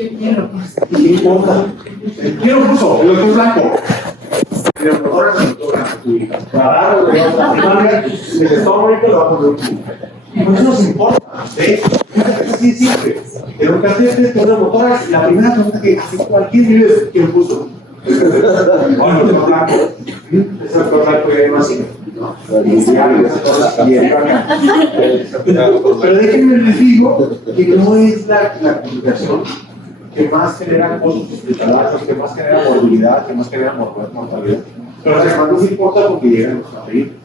¿Qué importa? ¿Quién lo puso? El doctor Blanco. El doctor Blanco. Claro, la primaria, el Estado ahorita lo va a poner. Y por eso nos importa, ¿sí? Es así simple. Pero un catéter con una motora, la primera pregunta que hace cualquier video es: ¿quién puso? Bueno, el doctor Blanco. Es el doctor Blanco y no así. Pero déjenme les digo que no es la comunicación que más genera costos hospitalarios, que más genera morbilidad, que más genera mortalidad. Pero además nos importa porque llegan a pedir.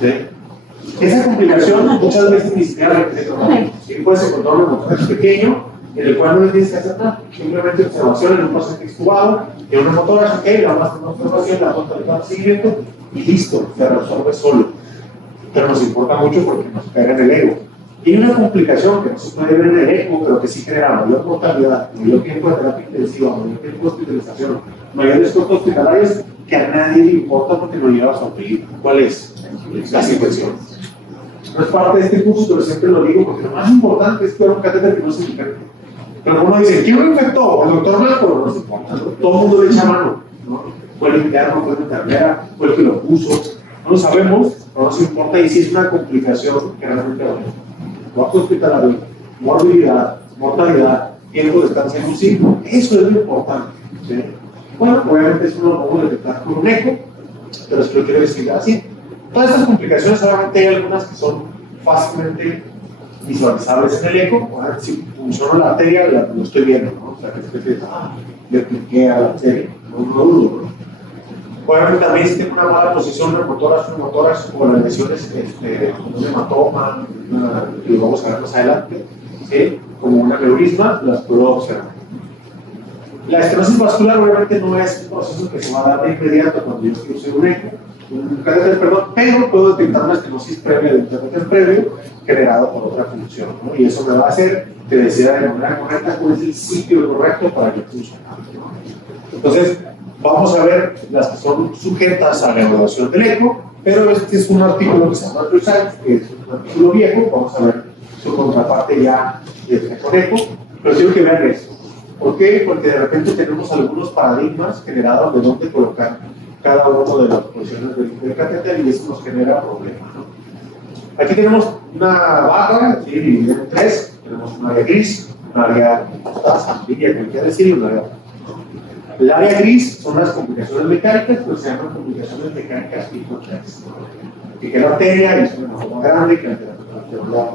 ¿Sí? Esa complicación muchas veces ni siquiera la que se toma. Si puedes encontrar un motor pequeño en el cual no le tienes que hacer nada, simplemente observación en un paciente extubado, en una motora, ok, la más una observación, la otra le va siguiendo y listo, se resuelve solo. Pero nos importa mucho porque nos pega en el ego. Y hay una complicación que no se puede ver en el ego, pero que sí genera mayor mortalidad, mayor tiempo de terapia intensiva, mayor tiempo de hospitalización, mayores costos hospitalarios que a nadie le importa porque no llevas a pedir. ¿Cuál es? Las infecciones. No es parte de este curso, pero siempre lo digo porque lo más importante es que un catéter que no se infecte. Pero uno dice: ¿quién lo infectó? El doctor Blanco. No se importa, ¿no? Todo el mundo le echa mano, ¿no? Fue el interno, fue la enfermera, fue el que lo puso. No lo sabemos, no nos importa. Y si es una complicación que realmente va a tener bajo hospitalario, morbilidad, mortalidad, tiempo de estancia en UCI, eso es lo importante, ¿sí? Bueno, obviamente eso no lo podemos detectar con un eco, pero es lo que quiero decir así. Todas estas complicaciones, obviamente hay algunas que son fácilmente visualizables en el eco. Si funciona la arteria, lo estoy viendo, ¿no? O sea, que le apliqué a la arteria, no dudo, ¿no? Obviamente también si tengo una mala posición de motoras o las lesiones, un hematoma, que lo vamos a ver más adelante, ¿sí? Como un aneurisma, las puedo observar. La estenosis vascular obviamente no es un proceso que se va a dar de inmediato cuando yo estoy usando un eco, pero puedo detectar una estenosis previa de un catéter previo generado por otra función, ¿no? Y eso me va a hacer que decida de manera correcta cuál es el sitio correcto para que funcione, ¿no? Entonces, vamos a ver las que son sujetas a la evaluación del eco, pero este es un artículo que se llama True Science, que es un artículo viejo. Vamos a ver su contraparte ya con eco, pero quiero que vean esto. ¿Por qué? Porque de repente tenemos algunos paradigmas generados de dónde colocar cada uno de las posiciones del catéter y eso nos genera problemas, ¿no? Aquí tenemos una barra, ¿sí? Dividida en tres. Tenemos un área gris, un área amarilla, que quiere decir, y un área. El área gris son las complicaciones mecánicas, pero se llaman complicaciones mecánicas tipo 3. Que la arteria hizo una forma grande, que la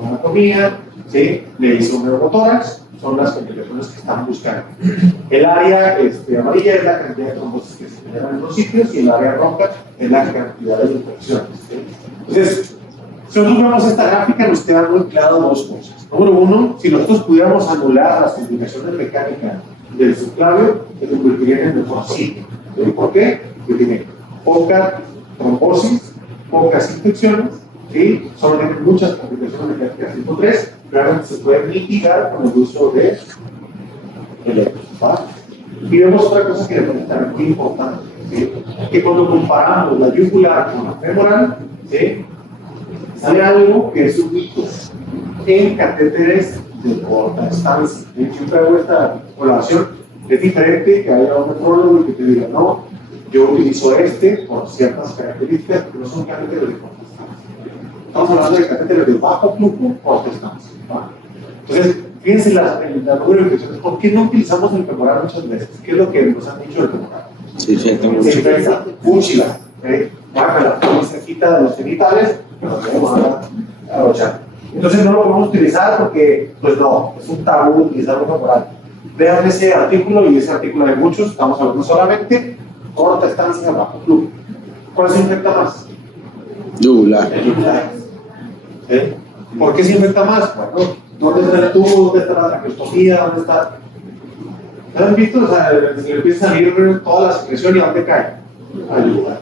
anatomía, ¿sí? Le hizo un neurotórax, son las complicaciones que están buscando. El área amarilla es la cantidad de trombosis que se generan en los sitios y el área roja es la cantidad de infecciones, ¿sí? Entonces, si nosotros vemos esta gráfica, nos quedan muy claras dos cosas. Número uno, si nosotros pudiéramos anular las complicaciones mecánicas del subclavio, se convertiría en el mejor sitio. ¿Por qué? Porque tiene poca trombosis, pocas infecciones, ¿sí? Solo tiene muchas complicaciones mecánicas tipo 3, realmente se puede mitigar con el uso de electros. Y vemos otra cosa que es también muy importante, ¿sí? Que cuando comparamos la yugular con la femoral, ¿sí? Sale algo que es un mito en catéteres de corta estancia. Yo siempre hago esta colaboración. Es diferente que haya un nefrólogo y que te diga: no, yo utilizo por ciertas características, pero no son catéteres de corta estancia. Estamos hablando de catéteres de bajo flujo, corta estancia, ¿va? Entonces, fíjense la número de infecciones. ¿Por qué no utilizamos el femoral muchas veces? ¿Qué es lo que nos han dicho del femoral? Sí, siento mucho. Fúchila, baja la cerquita de los genitales, pero vamos a abrochar. Entonces no lo podemos utilizar porque, pues no, es un tabú utilizar un femoral. Vean ese artículo, y ese artículo hay muchos, estamos hablando solamente corta estancia bajo flujo. ¿Cuál se infecta más? Yugular. El yugular. ¿Sí? ¿Por qué se infecta más? Bueno, ¿dónde está el tubo? ¿Dónde está la traqueostomía? ¿Dónde está? ¿Lo han visto? O sea, se le empieza a salir toda la secreción y ¿a dónde cae? Al yugular.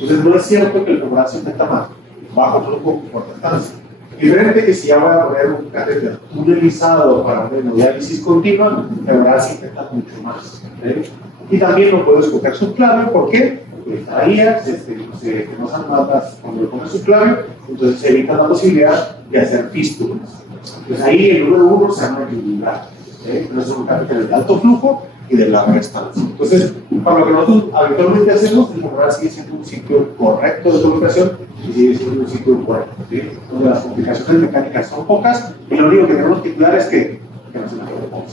Entonces no es cierto que el femoral se infecta más bajo flujo corta estancia. Diferente que si ya voy a poner un catéter tunelizado para una hemodiálisis continua, la verdad se infecta mucho más, ¿sí? Y también no puedo escoger subclavio. ¿Por qué? Porque estaría, que no se matas cuando le pones subclavio, entonces se evita la posibilidad de hacer fístulas. Entonces ahí el número uno se llama yugular. Entonces son catéteres de alto flujo y de larga estancia. Entonces, para lo que nosotros habitualmente hacemos, el femoral sigue siendo un sitio correcto de colocación y sigue siendo un sitio correcto, ¿sí? Donde las complicaciones mecánicas son pocas y lo único que tenemos que cuidar es que no se nos reponga.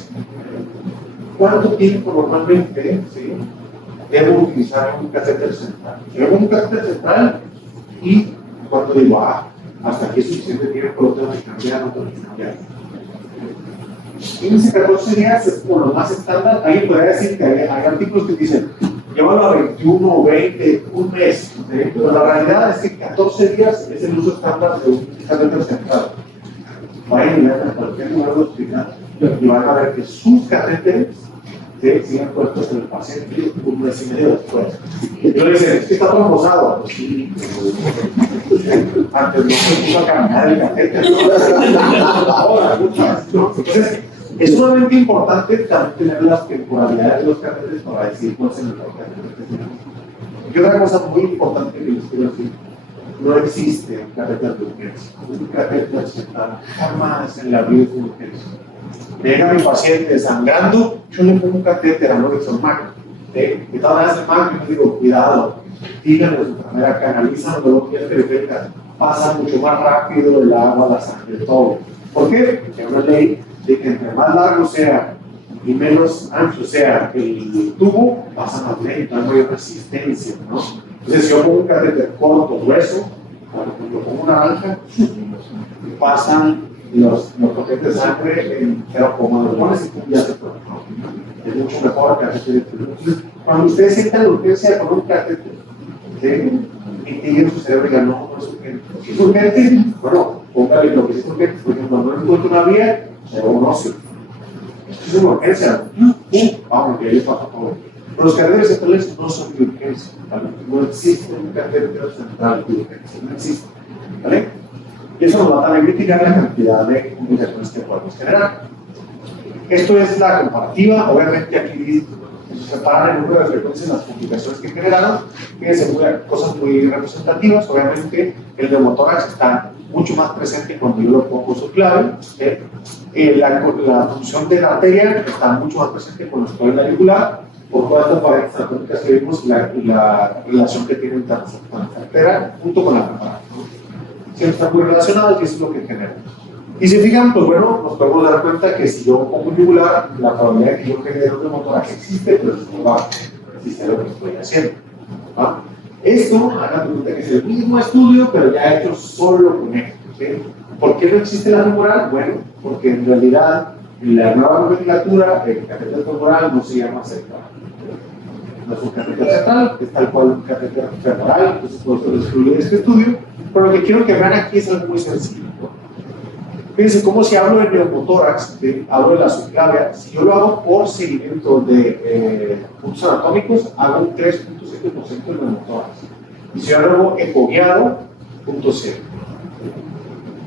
¿Cuánto tiempo normalmente, ¿sí?, debo utilizar un catéter central? Yo hago un catéter central y cuando digo, hasta aquí es suficiente tiempo, lo tengo que cambiar, no tengo que cambiar. 15, 14 días es como lo más estándar. Alguien podría decir que hay artículos que dicen, llévalo a 21 o 20, un mes, ¿sí? Pero la realidad es que 14 días es el uso estándar de un catéter central. Vayan y vean a cualquier lugar de hospital y van a ver que sus catéteres siguen puestos en el paciente un mes y medio después. Y yo le dicen, es que está trombosado. Pues sí, antes no se puso a caminar el catéter. Ahora, entonces, es sumamente importante también tener las temporalidades de los catéteres para decir cuál es el mejor catéter que tenemos. Y otra cosa muy importante que les quiero decir, no existe un catéter de urgencia. Un catéter central jamás en la vida es de urgencia. Llega mi paciente sangrando, yo le pongo un catéter a lo que son magno. Y todas las semanas yo digo, cuidado, díganle a su enfermera que analizan biologías periféricas, pasa mucho más rápido el agua, la sangre, todo. ¿Por qué? Porque hay una ley de que entre más largo sea y menos ancho sea el tubo, pasa más lento, hay mayor resistencia, ¿no? Entonces, si yo pongo un catéter corto, grueso, cuando pongo una alja, pasan los paquetes de sangre en 0,2 y ya se pone. Es mucho mejor que hacer. Entonces, cuando ustedes sientan la urgencia con un catéter, integren su cerebro y digan, no es urgente. Si es urgente, bueno, póngale lo que es urgente. Por ejemplo, cuando no encuentro una vía, se va un óseo. Si es una urgencia, vamos, que ahí le pasa todo. Pero los catéteres centrales no son de urgencia, ¿vale? No existe un catéter central de urgencia, no existe, ¿vale? Y eso nos va a también mitigar la cantidad de complicaciones que podemos generar. Esto es la comparativa. Obviamente aquí se separan el número de frecuencias en las complicaciones que generaron. Fíjense, cosas muy representativas. Obviamente el neumotórax está mucho más presente cuando yo lo pongo su clave. La función de la arteria está mucho más presente cuando estoy en la yugular. Por todas estas variantes anatómicas que vimos, la relación que tienen tanto con la arteria junto con la preparación. Siempre están muy relacionados y eso es lo que genera. Y si fijan, pues bueno, nos podemos dar cuenta que si yo pongo un yugular, la probabilidad de que yo genere un neumotórax existe, pero es muy baja. Si sé lo que estoy haciendo. ¿Va? Esto, hagan pregunta que es el mismo estudio, pero ya hecho solo con esto. ¿Sí? ¿Por qué no existe la femoral? Bueno, porque en realidad la nueva nomenclatura, el catéter femoral no se llama central. No es un catéter central, es tal cual un catéter femoral, entonces por eso lo excluye de este estudio. Pero lo que quiero que vean aquí es algo muy sencillo. Fíjense cómo si hablo de neumotórax, hablo de la subclavia, si yo lo hago por seguimiento de puntos anatómicos, hago un 3.7% de neumotórax. Y si yo lo hago ecoguiado, 0.0.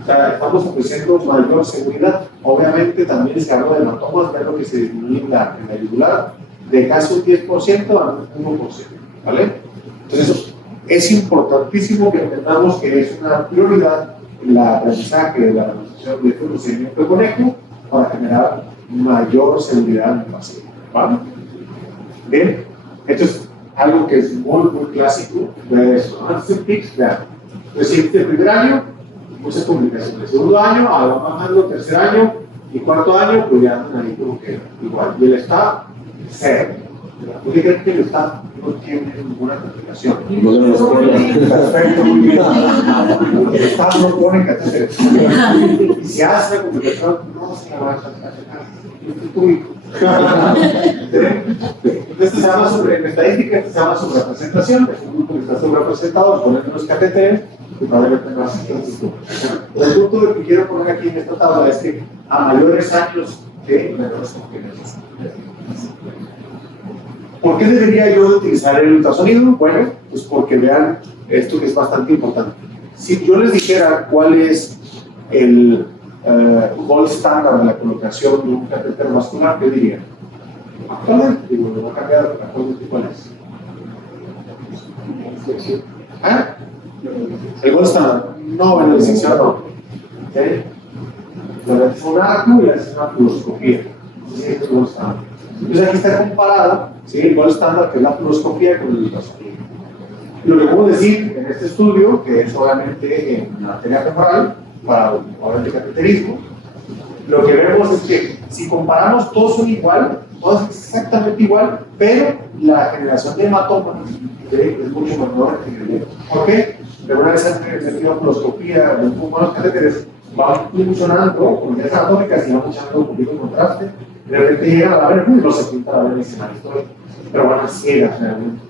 O sea, estamos ofreciendo mayor seguridad. Obviamente también si hablo de hematomas, vean lo que se disminuye en la yugular, de casi un 10% a un 1%. ¿Vale? Entonces, es importantísimo que entendamos que es una prioridad el aprendizaje de la administración de este procedimiento de conejo para generar mayor seguridad en el paciente. ¿Vale? Bien, esto es algo que es muy clásico de eso. Antes de PICS, vean, reciente el primer año, muchas complicaciones. Segundo año, va bajando, tercer año y cuarto año, pues ya andan ahí como que igual. Y el staff, cero. ¿Por qué creen que el staff no tiene ninguna complicación? Perfecto, muy bien. El staff no pone catéteres. Y si hace una complicación, no se la va a sacar. Esto se llama en estadística, esto se llama sobrerepresentación. Es un grupo que está sobrerepresentado, ponen unos catéteres y probablemente no hace el punto que quiero poner aquí en esta tabla es que a mayores años de menores complicaciones. ¿Por qué debería yo utilizar el ultrasonido? Bueno, pues porque vean esto que es bastante importante. Si yo les dijera cuál es el gold standard de la colocación de un catéter vascular, ¿qué diría? Actualmente, digo, lo voy a cambiar, actualmente cuál es. ¿Ah? El gold standard. No, en la disección no. ¿Sí? Le haces un arco y le haces una fluoroscopía. Ese es el gold estándar. Entonces aquí está comparado, ¿sí? El gold estándar, que es la fluoroscopía, con el ultrasonido. Lo que puedo decir en este estudio, que es obviamente en materia femoral, para el cateterismo, lo que vemos es que si comparamos, todos son igual, todos exactamente igual, pero la generación de hematomas es mucho menor en el hierro. ¿Por qué? De una vez en fluoroscopía, de los catéteres van funcionando con unidades anatómicas y van echando un poquito de contraste, de repente llega a la vena y no se pinta la vena y se manifiesta, pero van a ciegas realmente,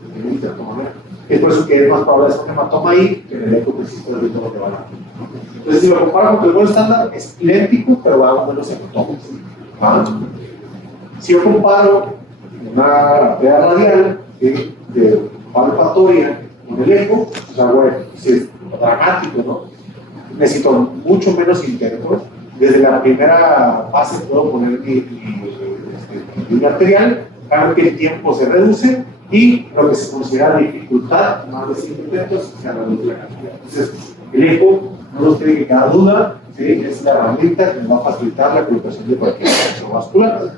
es por eso que es más probable hacer un hematoma ahí que en el eco que existe el ritmo de balance. Entonces, si lo comparo con el gold estándar, es idéntico, pero va a menos hematomas. Si yo comparo una arteria radial de palpatoria con el eco, o sea, bueno, es dramático, ¿no? Necesito mucho menos intérpretos. Desde la primera fase puedo poner mi línea arterial, claro que el tiempo se reduce y lo que se considera dificultad, más de 5 intentos, se reduce la cantidad. Entonces, el eco no nos tiene que quedar duda, ¿sí? Es la herramienta que nos va a facilitar la colocación de cualquier proceso vascular.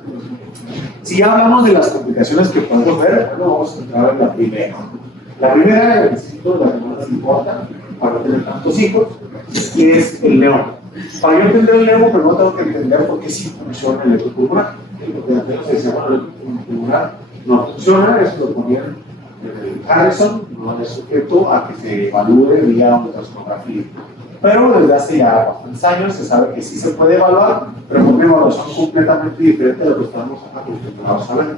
Si ya hablamos de las complicaciones que podemos ver, bueno, vamos a entrar en la primera. La primera, el ciclo, la que más nos importa, para no tener tantos hijos, es el neomo. Para yo entender el neomo, pero no tengo que entender por qué sí funciona el eco pulmonar. Porque antes se decía, bueno, el eco pulmonar no funciona, eso lo ponían en el Harrison, no es sujeto a que se evalúe vía ultrasonografía. Pero desde hace ya bastantes años se sabe que sí se puede evaluar, pero con una evaluación completamente diferente de lo que estamos acostumbrados a ver.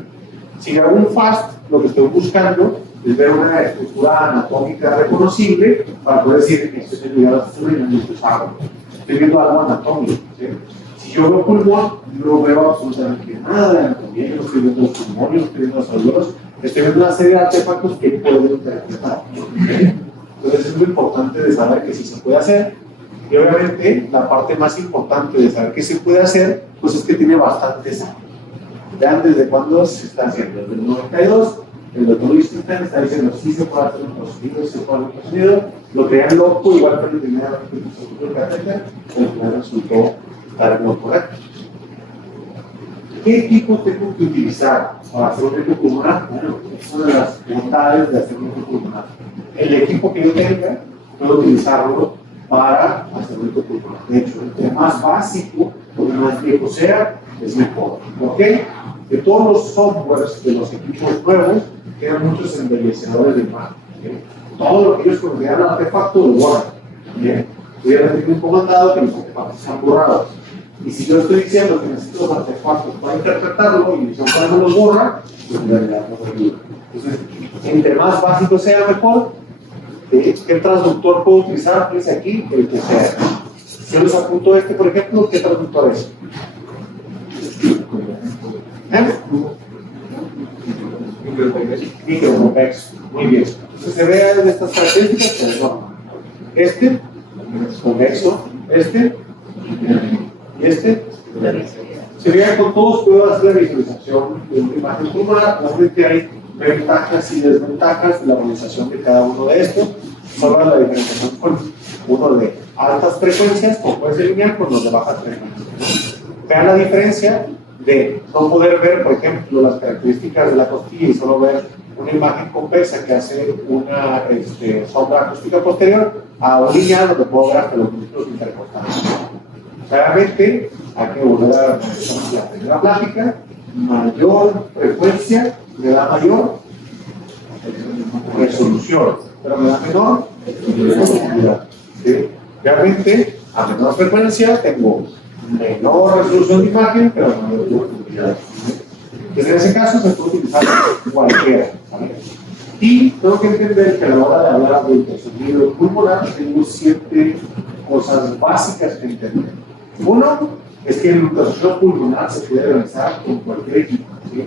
Si hago un FAST, lo que estoy buscando es ver una estructura anatómica reconocible para poder decir que esto es el lugar de estoy viendo algo anatómico. ¿Sí? Si yo veo pulmón, no veo absolutamente nada de anatomía, yo no estoy viendo los pulmones, no estoy viendo los alveolos, estoy viendo una serie de artefactos que puedo interpretar. ¿Sí? Entonces es muy importante de saber que sí se puede hacer. Y obviamente la parte más importante de saber que se puede hacer, pues es que tiene bastantes años. Vean desde cuándo se está haciendo. Desde el 92, el doctor Lichtenstein está diciendo sí se puede hacer un procedimiento, se puede hacer un procedimiento. Lo creían loco, igual que el primer catéter, pero al final resultó estar muy correcto. ¿Qué equipo tengo que utilizar para hacer un eco pulmonar? Bueno, es una de las bondades de hacer un eco pulmonar. El equipo que yo tenga, puedo utilizarlo para hacer un eco pulmonar. De hecho, entre más básico, más viejo sea, es mejor. ¿Ok? De todos los softwares de los equipos nuevos, quedan muchos embellecedores de imagen. ¿Okay? Todo lo que ellos consideran artefacto lo borran. Bien, obviamente tiene un comandado que los artefactos están borrados. Y si yo estoy diciendo que necesito los artefactos para interpretarlo y si no los borra, pues en realidad no me ayuda. Entonces, entre más básico sea, mejor. ¿Qué traductor puedo utilizar? Pues aquí, el que sea. Si yo les apunto este, por ejemplo, ¿qué traductor es? Microconvexo. Muy bien. Entonces se ve de estas características, pues no. Este es convexo, este y este. Si vean con todos puedo hacer la visualización de una imagen pulmonar. Obviamente hay ventajas y desventajas de la organización de cada uno de estos. Solo la diferenciación con uno de altas frecuencias, como puede ser lineal, con los de bajas frecuencias. Vean la diferencia de no poder ver, por ejemplo, las características de la costilla y solo ver una imagen convexa que hace una sombra acústica posterior a un lineal donde puedo ver hasta los músculos intercostales. Claramente, hay que volver a la primera plática, mayor frecuencia me da mayor resolución, pero me da menor profundidad. ¿Sí? Realmente, a menor frecuencia tengo menor resolución de imagen, pero mayor profundidad. Entonces, en ese caso se puede utilizar cualquiera. ¿Vale? Y tengo que entender que a la hora de hablar de ultrasonido pulmonar tengo 7 cosas básicas que entender. Uno es que el ultrasonido pulmonar se puede realizar con cualquier equipo. ¿Sí?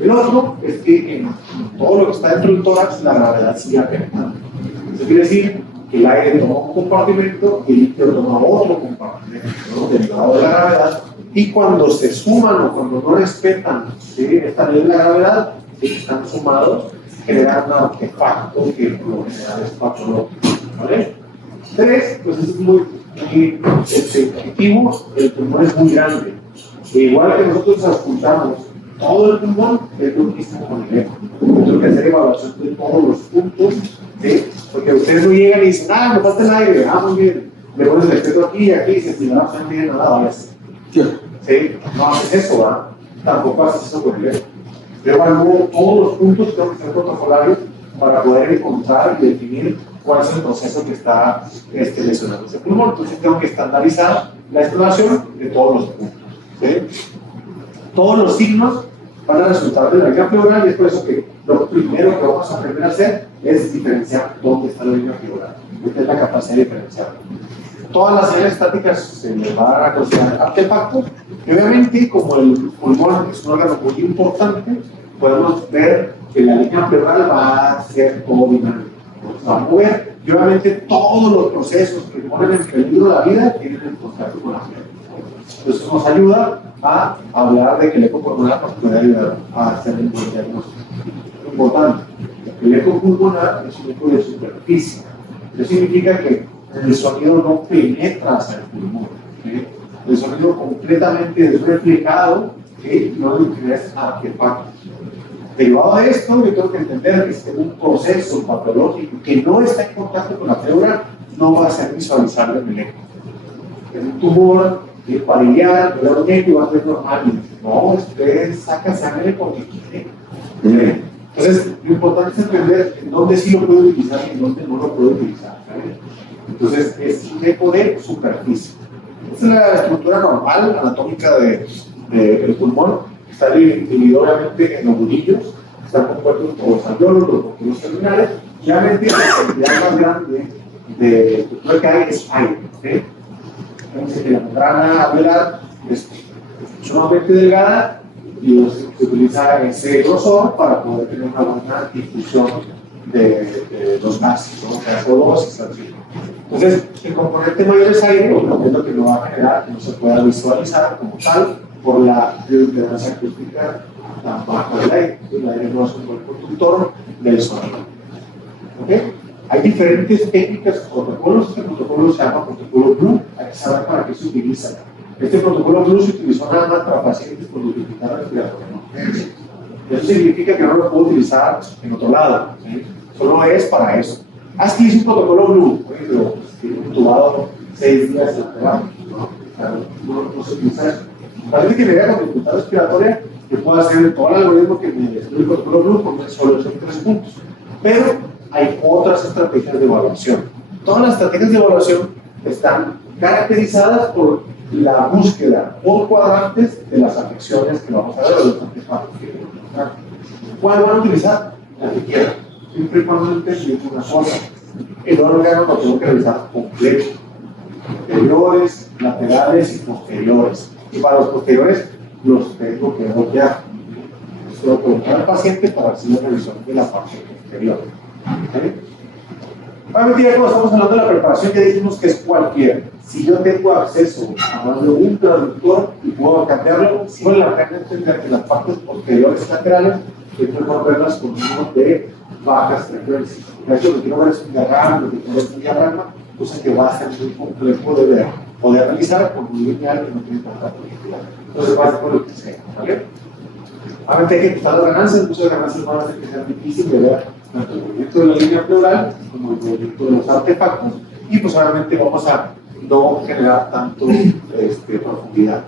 El otro es que en todo lo que está dentro del tórax la gravedad sigue afectando. Eso quiere decir que el aire toma un compartimento y el líquido toma otro compartimento, ¿no? Derivado de la gravedad. Y cuando se suman o cuando no respetan, ¿sí?, esta ley de la gravedad, ¿sí?, que están sumados, generan un artefacto que por lo general es patológico. ¿Vale? 3, pues es muy intuitivo, el pulmón es muy grande. Igual que nosotros escuchamos todo el pulmón, es lo mismo con el eco. Tengo que hacer evaluación de todos los puntos, ¿sí? Porque ustedes no llegan y dicen, ah, me falta el aire, muy bien. Le pones el efecto aquí y aquí y se estimula bien a la vez. ¿Sí? No haces eso, ¿verdad? Tampoco haces eso con el eco. Yo evalúo todos los puntos que tengo que ser protocolarios para poder encontrar y definir cuál es el proceso que está lesionando ese pulmón. Entonces tengo que estandarizar la exploración de todos los puntos. ¿Sí? Todos los signos van a resultar de la línea pleural y es por eso que lo primero que vamos a aprender a hacer es diferenciar dónde está la línea pleural. Esta es la capacidad de diferenciar. Todas las señales estáticas se les va a dar a considerar artefactos y obviamente como el pulmón es un órgano muy importante, podemos ver que la línea pleural va a ser todo dinámico. Se va a mover y obviamente todos los procesos que ponen en peligro la vida tienen el contacto con la piel. Entonces nos ayuda a hablar de que el eco pulmonar nos puede ayudar a hacer el buen diagnóstico. Importante, el eco pulmonar es un eco de superficie. Eso significa que el sonido no penetra hacia el pulmón. ¿Sí? El sonido completamente es reflejado y no es artefactos. Derivado de esto, yo tengo que entender que si tengo un proceso patológico que no está en contacto con la pleura, no va a ser visualizable en el eco. Es un tumor familiar, el eco va a ser normal. No, usted saca sangre porque quiere. Entonces, lo importante es entender en dónde sí lo puedo utilizar y en dónde no lo puedo utilizar. ¿Sabes? Entonces, es un eco de superficie. Esta es la estructura normal, anatómica del pulmón. Está dividido obviamente en lobulillos, están compuestos por los alveolos, los músculos terminales, y obviamente la cantidad más grande de estructura que hay es aire. ¿Sí? Entonces, la membrana alveolar es sumamente delgada y se utiliza ese grosor para poder tener una buena difusión de los gases, ¿no? O sea, CO2 y salcido. Entonces, el componente mayor es aire, es lo que lo va a generar que no se pueda visualizar como tal por la vibración acústica tan baja del aire. El aire no es un buen conductor del sonido. ¿Okay? Hay diferentes técnicas, protocolos. Este protocolo se llama protocolo Blue. Hay que saber para qué se utiliza. Este protocolo Blue se utilizó nada más para pacientes con dificultad respiratoria. Eso significa que no lo puedo utilizar en otro lado. ¿Sí? Solo es para eso. Así es un protocolo Blue. Pero intubado 6 días de terapia. No se utiliza eso. La gente que me vea con dificultad respiratoria, que pueda hacer todo el algoritmo que me describe el protocolo Blue, porque solo son 3 puntos. Pero hay otras estrategias de evaluación. Todas las estrategias de evaluación están caracterizadas por la búsqueda por cuadrantes de las afecciones que vamos a ver, o los artefactos que vamos a encontrar. ¿Cuál van a utilizar? La que quieran. Siempre y cuando entendemos una cosa. El órgano lo tengo que revisar completo. Anteriores, laterales y posteriores. Y para los posteriores los tengo que bloquear. Tengo que preguntar al paciente para hacer la revisión de la parte posterior. ¿Okay? Obviamente, ya cuando estamos hablando de la preparación, ya dijimos que es cualquiera. Si yo tengo acceso a más de un traductor y puedo cambiarlo, sí vale la pena entender que las partes posteriores y laterales es mejor verlas con uno de bajas frecuencias. De hecho, lo que quiero ver es un diagrama, lo que quiero ver es un diagrama, cosa que va a ser muy complejo de ver o de realizar con un lineal que no tiene tanta profundidad. Entonces, va a ser con lo que sea. ¿Vale? Obviamente hay que quitar las ganancias, muchas ganancias van a hacer que sea difícil de ver tanto el movimiento de la línea pleural como el movimiento de los artefactos, y pues obviamente vamos a no generar tanto profundidad.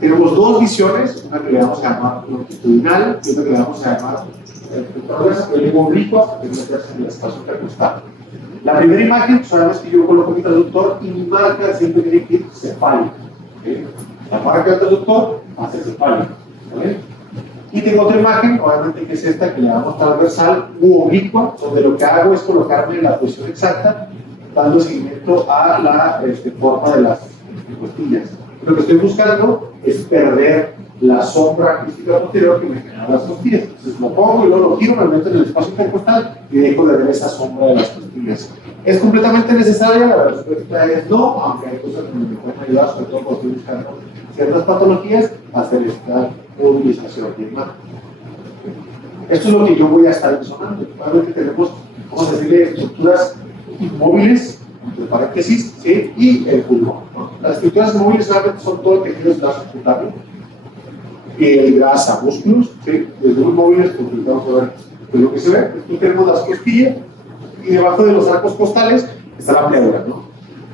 Tenemos dos visiones, una que le vamos a llamar longitudinal y otra que le vamos a llamar progreso, que le digo oblicua, que es meterse en el espacio intercostal. La primera imagen, sabemos que yo coloco mi traductor y mi marca siempre tiene que ir cefálica. ¿Okay? La marca del traductor va a ser cefálica. ¿Okay? Y tengo otra imagen, obviamente que es esta, que le llamamos transversal u oblicua, donde lo que hago es colocarme en la posición exacta, dando seguimiento a la forma de las costillas. Lo que estoy buscando es perder la sombra acústica posterior que me genera las costillas. Entonces lo pongo y luego lo giro, me meto en el espacio intercostal y dejo de ver esa sombra de las costillas. ¿Es completamente necesaria? La respuesta es no, aunque hay cosas que me pueden ayudar, sobre todo cuando estoy buscando ciertas patologías, a hacer esta movilización de imagen. Esto es lo que yo voy a estar mencionando. Obviamente tenemos, vamos a decirle, estructuras inmóviles, entre paréntesis, ¿sí? Y el pulmón, ¿no? Las estructuras móviles solamente son todo el tejido subcutáneo, piel, grasa, músculos, ¿sí? Desde los móviles, pues vamos a ver pues, lo que se ve. Aquí tenemos las costillas y debajo de los arcos costales está la pleura, ¿no?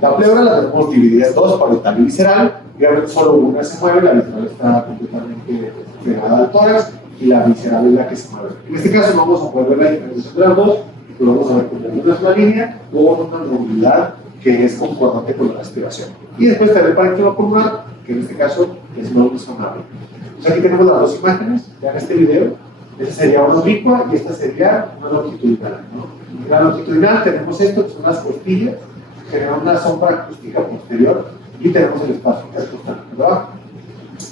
La pleura la tenemos dividida en dos, parietal y visceral, y obviamente solo una se mueve, la visceral está completamente pegada al tórax y la visceral es la que se mueve. En este caso no vamos a poder ver la diferencia entre las dos, pero vamos a ver como una es una línea o una movilidad que es concordante con la respiración. Y después tener el parénquima pulmonar, que en este caso es no disonable. Entonces aquí tenemos las dos imágenes, ya en este video. Esta sería una oblicua y esta sería una longitudinal, ¿no? En la longitudinal tenemos esto, que son las costillas, generan una sombra acústica posterior y tenemos el espacio intercostal debajo.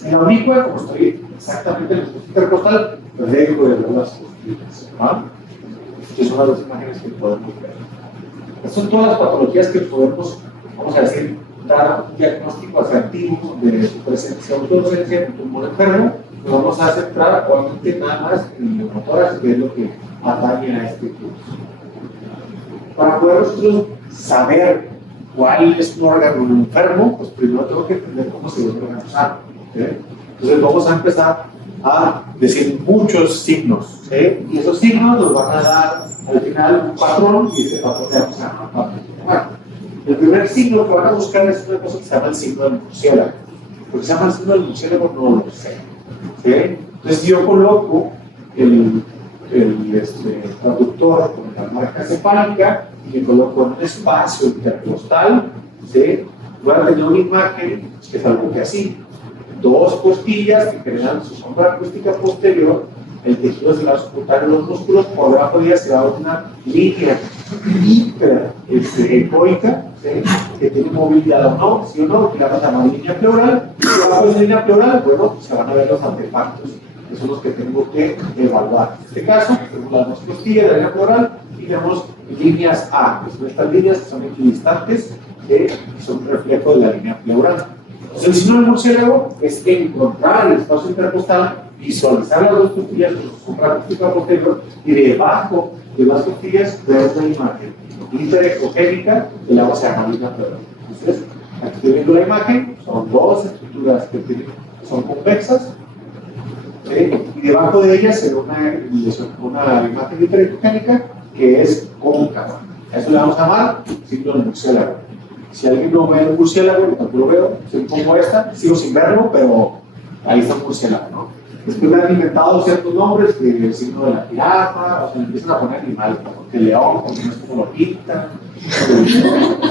En la oblicua, como estoy exactamente en el espacio intercostal, pues dejo de ver las costillas, ¿no? Estas son las dos imágenes que podemos ver. Estas son todas las patologías que podemos, vamos a decir, dar un diagnóstico asertivo de su presencia o ausencia en un tumor enfermo. Nos vamos a centrar, obviamente, nada más en el neumotórax, que es lo que atañe a este curso. Para poder nosotros saber cuál es un órgano enfermo, pues primero tengo que entender cómo se ve un órgano sano. Entonces vamos a empezar a decir muchos signos, ¿sí? Y esos signos nos van a dar al final un patrón y ese patrón le vamos a llamar patrón. Bueno, el primer signo que van a buscar es una cosa que se llama el signo del murciélago. ¿Por qué se llama el signo del murciélago? No lo sé. ¿Sí? Entonces yo coloco el traductor con la marca cefálica y le coloco en un espacio intercostal, ¿sí? Voy a tener una imagen que es algo que así, dos costillas que generan su sombra acústica posterior, el tejido celular subcutáneo, los músculos, por debajo de ella se da una línea ecoica, ¿sí? Que tiene movilidad o no, sí o no, que la vamos a llamar línea pleural, y debajo de esa línea pleural, bueno, pues se van a ver los artefactos, que son los que tengo que evaluar. En este caso, tenemos las dos costillas de la línea pleural y tenemos líneas A, que son estas líneas que son equidistantes, que son un reflejo de la línea pleural. Entonces, el signo del murciélago es encontrar el espacio intercostal, visualizar las dos costillas con su sombra acústica posterior y debajo de las costillas ver una imagen hiperecogénica que la vamos a llamar línea pleural. Entonces, aquí estoy viendo la imagen, son dos estructuras que son convexas, ¿sí? Y debajo de ellas se ve una imagen hiperecogénica que es cóncava. A eso le vamos a llamar signo del murciélago. Si alguien no ve el murciélago, yo tampoco lo veo, si pongo esta, sigo sin verlo, pero ahí está el murciélago, ¿no? Después me han inventado ciertos nombres, que el signo de la jirafa, o sea, empiezan a poner animales, porque el león, porque no es como lo pintan,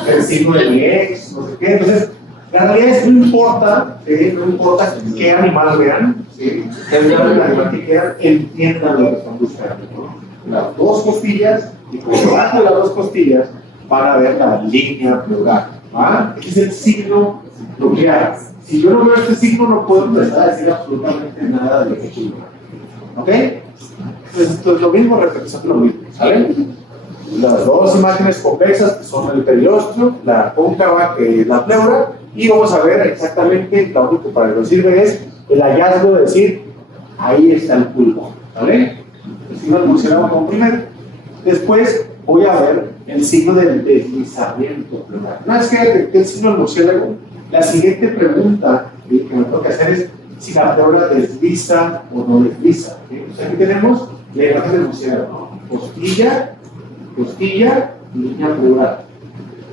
el signo del ex, no sé qué. Entonces, la realidad es que no importa qué animal vean, ¿sí? El animal que quieran, entiendan lo que están buscando, ¿no? Las dos costillas, y por debajo de las dos costillas van a ver la línea pleural. ¿Ah? Este es el signo nuclear. Si yo no veo este signo, no puedo empezar a decir absolutamente nada de lo que quiero. ¿Ok? Entonces, esto es lo mismo, representa lo mismo. ¿Sale? Las dos imágenes convexas, que son el periósteo, la cóncava, que es la pleura, y vamos a ver exactamente, lo único para que nos sirve es el hallazgo de decir, ahí está el pulmón. ¿Vale? El signo del murciélago como primero. Después voy a ver el signo del deslizamiento pleural. Una vez que detecté el signo del murciélago, la siguiente pregunta que me tengo que hacer es si la pleura desliza o no desliza. ¿Sí? Entonces aquí tenemos la imagen del murciélago, ¿no? Costilla, línea pleural.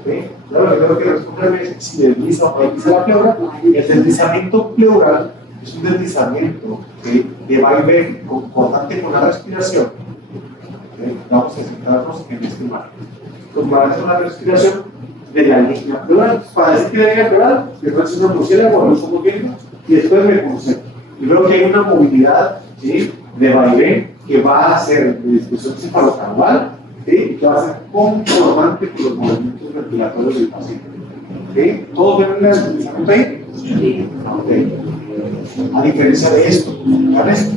¿Sí? Claro, lo que tengo que responder es si desliza o no desliza la pleura. El deslizamiento pleural es un deslizamiento que va y ve concordante con la respiración. ¿Sí? Vamos a centrarnos en esta imagen. Concordante con la respiración de la línea pleural. Para decir que la línea pleural, primero es una murciélago, lo estamos viendo, y después me concentro. Y luego que hay una movilidad, ¿sí? De vaivén que va a ser de discusión cefalocaudal, ¿sí? Que va a ser concordante con los movimientos respiratorios del paciente. ¿Sí? ¿Todos ven el deslizamiento ahí? Sí. Okay. A diferencia de esto, ¿vean esto?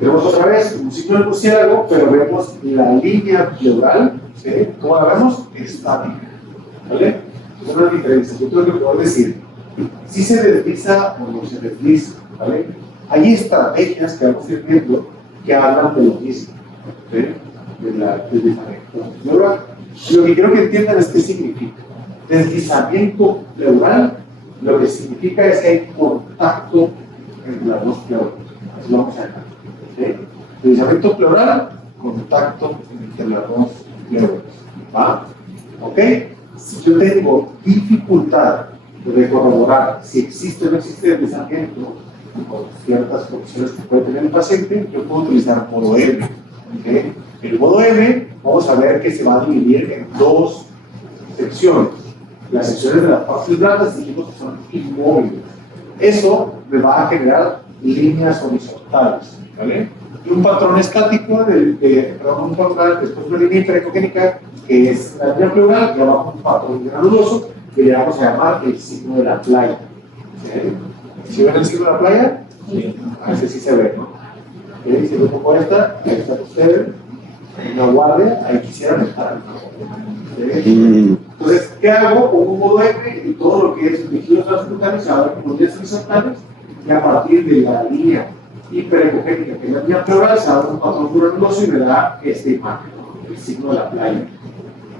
Vemos otra vez un signo del murciélago, pero vemos la línea pleural, ¿sí? ¿Cómo la vemos? Estática. ¿Vale? Es una diferencia. Yo tengo que poder decir si se desliza o no se desliza. ¿Vale? Hay estrategias que vamos a ir viendo que hablan de lo mismo, ¿sí? Del deslizamiento pleural. Lo que quiero que entiendan es qué significa. Deslizamiento pleural, lo que significa es que hay contacto entre las dos pleuras. Así lo vamos a dejar. ¿Sí? Deslizamiento pleural, contacto entre las dos pleuras. ¿Va? ¿Ok? Si yo tengo dificultad de corroborar si existe o no existe deslizamiento, con ciertas opciones que puede tener el paciente, yo puedo utilizar modo M. ¿Okay? El modo M, vamos a ver que se va a dividir en dos secciones. Las secciones de las partes blandas dijimos que son inmóviles. Eso me va a generar líneas horizontales. ¿Vale? Y un patrón estático, un patrón después de una línea hiperecogénica, que es la línea pleural, y abajo un patrón granuloso, que le vamos a llamar el signo de la playa. ¿Sí? ¿Sí ven el signo de la playa? Sí. A veces sí se ve, ¿no? ¿Sí? Si lo pongo esta, ahí están ustedes, una guardia, ahí quisieran estar, ¿no? ¿Sí? Entonces, ¿qué hago? Pongo un modo M y todo lo que es líquidos transfrontales se va a ver como líneas horizontales, y a partir de la línea hiperecogénica, que es la línea pleural, se va a dar un patrón granuloso y me da esta imagen, ¿no? El signo de la playa.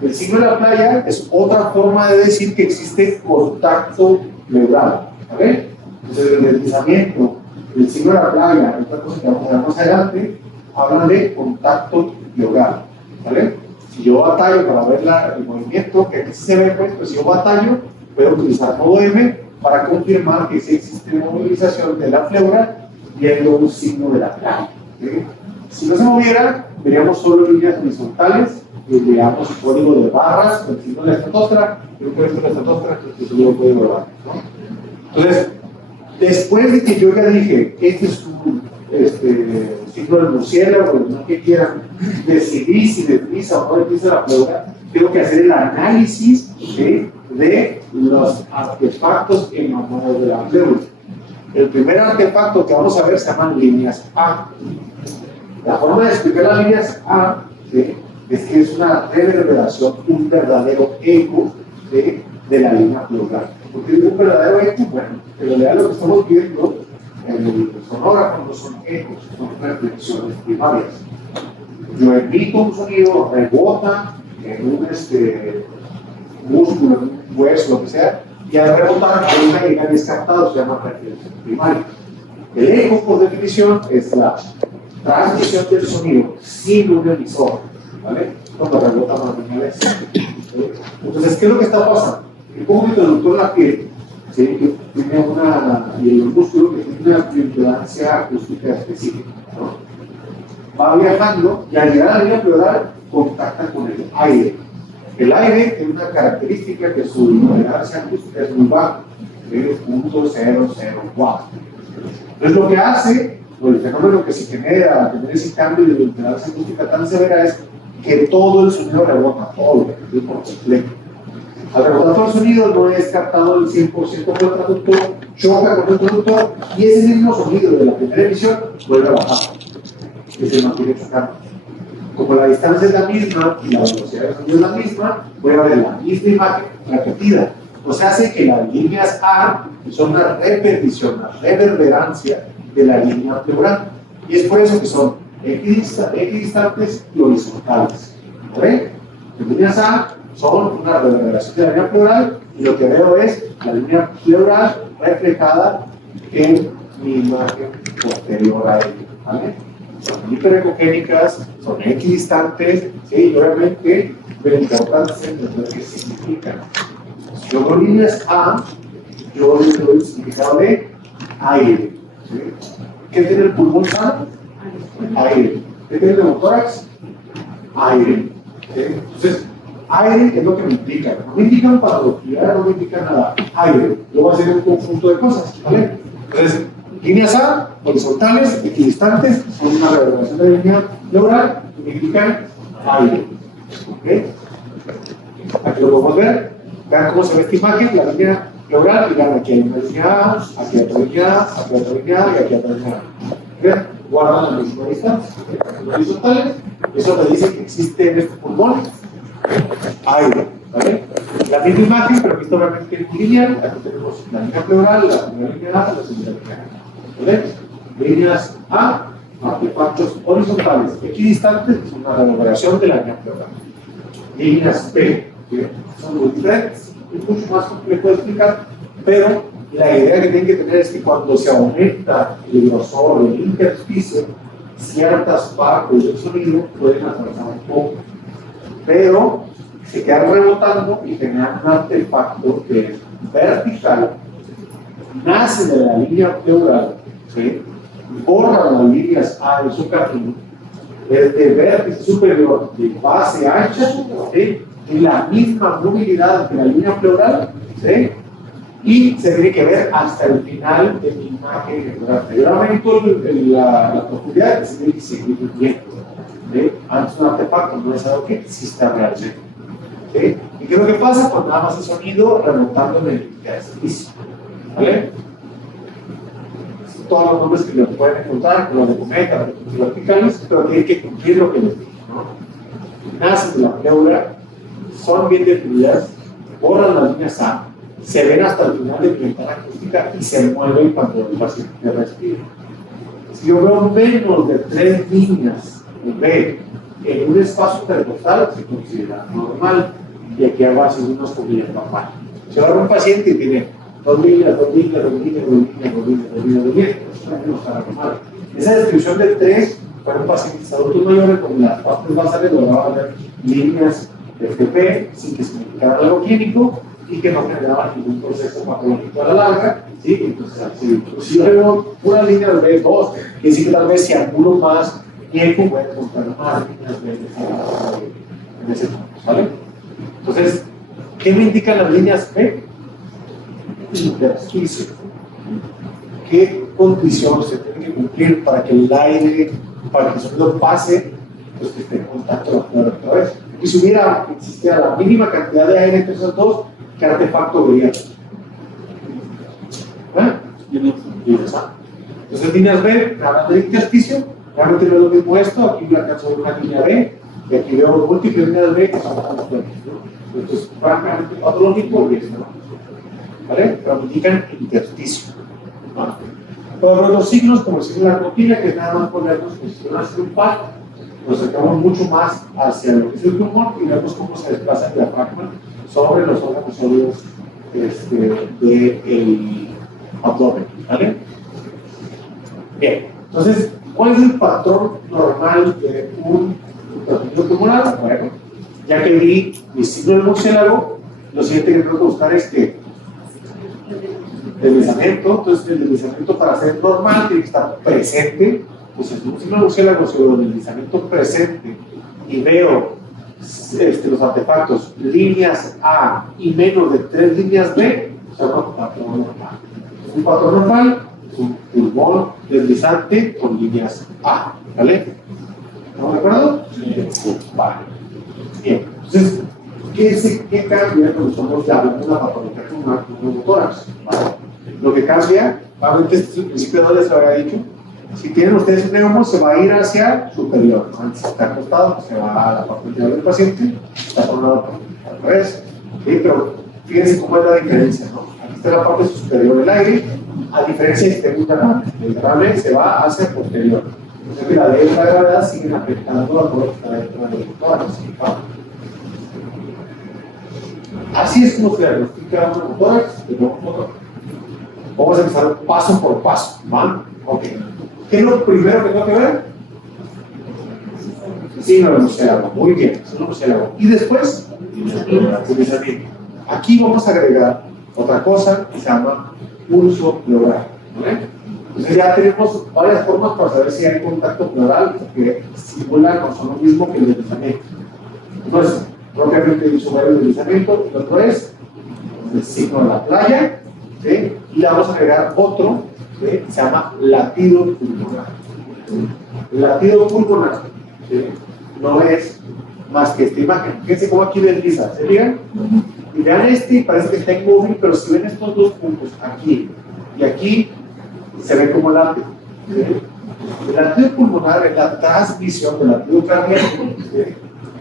El signo de la playa es otra forma de decir que existe contacto pleural. ¿Vale? Entonces, el deslizamiento, el signo de la playa, otra cosa que vamos a ver más adelante, hablan de contacto pleural. ¿Vale? Si yo batallo para ver el movimiento, que aquí se ve, pues si yo batallo, puedo utilizar modo M para confirmar que sí existe movilización de la pleura viendo un signo de la playa. ¿Sí? Si no se moviera, veríamos solo líneas horizontales y veamos el código de barras con el signo de la estratosfera. Yo creo que esto es la estratosfera, que es el código de barras, ¿no? Entonces, después de que yo ya dije, este es un signo del murciélago, no que quieran, decidí si desliza o no desliza la pleura, tengo que hacer el análisis de los artefactos emanados de la pleura. El primer artefacto que vamos a ver se llaman líneas A. La forma de explicar las líneas A, ¿sí?, es que es una reverberación, un verdadero eco de la línea pleural. Porque es un verdadero eco, bueno, en realidad lo que estamos viendo en el sonógrafo no son ecos, son reflexiones primarias. Yo emito un sonido, rebota en un músculo, en un hueso, lo que sea, y al rebotar hay una línea descartada, se llama reflexión primaria. El eco, por definición, es la transmisión del sonido sin un emisor, ¿vale? Cuando rebota más señales. Entonces, ¿qué es lo que está pasando? El punto introductor de la piel, ¿sí?, que tiene y el músculo que tiene una bioimpedancia acústica específica, ¿no? Va viajando y al llegar a la línea pleural contacta con el aire. El aire tiene una característica que su impedancia acústica es muy baja, es 0.004. Entonces lo que hace, o el fenómeno que se genera al tener ese cambio de impedancia acústica tan severa es que todo el sonido rebota, todo por completo. Al rebotar todo el sonido no es captado el 100% por el traductor, choca con el traductor y ese mismo sonido de la primera emisión vuelve a bajar, que se mantiene chocando. Como la distancia es la misma y la velocidad del sonido es la misma, voy a ver la misma imagen repetida. O sea, hace que las líneas A son una repetición, una reverberancia de la línea pleural. Y es por eso que son equidistantes y horizontales. ¿Ven? Las líneas A son una reverberación de la línea pleural y lo que veo es la línea pleural reflejada en mi imagen posterior a ella. ¿Vale? Son hiperecogénicas, son equidistantes, ¿sí? Y obviamente lo importante es entender qué significan. Si yo veo líneas A, yo le doy el significado de aire. ¿Sí? ¿Qué tiene el pulmón sano? Aire. ¿Qué tiene el neumotórax? Aire. ¿Sí? Entonces, aire es lo que me implica. No me indican patología, no me indica nada. Aire. Yo voy a hacer un conjunto de cosas. ¿Vale? Entonces, líneas A, horizontales, equidistantes, son una reverberación de la línea pleural que me indican aire. ¿Ok? Aquí lo podemos ver. Vean cómo se ve esta imagen, la línea pleural, y vean aquí hay una línea A, aquí hay otra línea A, aquí hay otra línea A y aquí hay otra línea A. ¿Ven? Guardan la misma distancia. Los horizontales, eso me dice que existe en este pulmón aire. ¿Vale? La misma imagen, pero visto realmente lineal. Aquí tenemos la línea pleural, la primera línea A, la segunda línea A. ¿Vale? Líneas A, artefactos horizontales equidistantes, es una reverberación de la línea pleural. Líneas B, ¿sí?, son muy diferentes. es mucho más complejo de explicar, pero la idea que tienen que tener es que cuando se aumenta el grosor del intersticio, ciertas partes del sonido pueden atravesar un poco, pero se quedan rebotando y generan un artefacto que es vertical, nace de la línea pleural, ¿sí? Borra las líneas A de su camino, es de vértice superior de base ancha, ¿sí? En la misma movilidad de la línea pleural, ¿sí? Y se tiene que ver hasta el final de mi imagen. Yo aumento la profundidad y se tiene que seguir viendo, ¿sí? Antes un artefacto no es algo que exista realmente, ¿sí? ¿Y qué es lo que pasa? Pues nada más el sonido rebotando en el intersticio, ¿vale? Todos los nombres que les pueden encontrar, los de cometa, los verticales, pero tienen que cumplir lo que les dije, ¿no? Nacen de la pleura, son bien definidas, borran las líneas A, se ven hasta el final de mi ventana acústica y se mueven cuando el paciente respira. Si yo veo menos de 3 líneas B en un espacio intercostal, se considera normal, y aquí abajo son unas comillas normales. Si ahora un paciente tiene 2 líneas, 2 líneas, 2 líneas, 2 líneas, 2 líneas, 2 líneas, 2 líneas, eso también no está normal. Esa descripción de 3 para un paciente adultos mayores, con las partes basales lograban ver líneas de FP sin que significara algo clínico y que no generaban ningún proceso patológico a la larga, ¿sí? Entonces, si yo veo una línea de B2, que sí que tal vez si angulo más tiempo voy a encontrar más líneas de en ese punto, ¿vale? Entonces, ¿qué me indican las líneas B? Intersticio. ¿Qué condiciones se tienen que cumplir para que el aire, para que el sonido pase, pues que esté en contacto con la otra vez? Y si existiera la mínima cantidad de aire entre esos dos, ¿qué artefacto vería? Entonces, líneas B, hablando de intersticio, realmente no es lo mismo esto. Aquí me alcanzo una línea B, y aquí veo múltiples líneas B que son tan fuertes, ¿no? Entonces, francamente, patológico y esto, ¿no? ¿Vale? Pero me indican intersticio, ¿no? Todos los signos, como si la rutina, que es nada más ponernos posiciones en un par, nos acercamos mucho más hacia lo que es el tumor y vemos cómo se desplaza el diafragma sobre los órganos sólidos del abdomen, ¿vale? Bien, entonces, ¿cuál es el patrón normal de un ultrasonido pulmonar? Bueno, ya que vi mi signo del murciélago, lo siguiente que tengo que buscar es que deslizamiento. Entonces, el deslizamiento para ser normal tiene que estar presente. Pues si un signo del murciélago sobre el deslizamiento presente y veo los artefactos líneas A y menos de 3 líneas B, se llama un patrón normal. Un patrón normal es un pulmón deslizante con líneas A, ¿vale? ¿Estamos de acuerdo? Sí. Vale. Bien, entonces, ¿qué cambia cuando estamos hablando de una patología pulmonar con neumotórax? ¿Vale? Lo que cambia, obviamente, este principio no les lo había dicho. Si tienen ustedes un neumo, se va a ir hacia superior. Antes está acostado, se va a la parte anterior del paciente, está por un lado al revés. ¿Sí? Pero fíjense cómo es la diferencia, ¿no? Aquí está la parte superior del aire, a diferencia de este interrable. El interrable se va hacia posterior. Entonces, la ley de la gravedad sigue afectando a todo lo que está dentro del tórax. Así es como se diagnostica un neumotórax de neumotórax. Vamos a empezar paso por paso, ¿va? Ok. ¿Qué es lo primero que tengo que ver? Signo del murciélago. Muy bien, signo del murciélago. Y después, deslizamiento. Aquí vamos a agregar otra cosa que se llama pulso pleural. ¿Vale? Entonces ya tenemos varias formas para saber si hay contacto pleural que simulan o son lo mismo que el deslizamiento. Entonces, propiamente dicho, el deslizamiento, el otro es el signo de la playa, ¿sí? Y le vamos a agregar otro, ¿sí? Que se llama latido pulmonar. El latido pulmonar, ¿sí? No es más que esta imagen. Fíjense cómo aquí desliza, ¿se fijan? Y vean este, parece que está inmóvil, pero si ven estos dos puntos, aquí y aquí, se ve como late. ¿Sí? El latido pulmonar es la transmisión del latido cardíaco, ¿sí?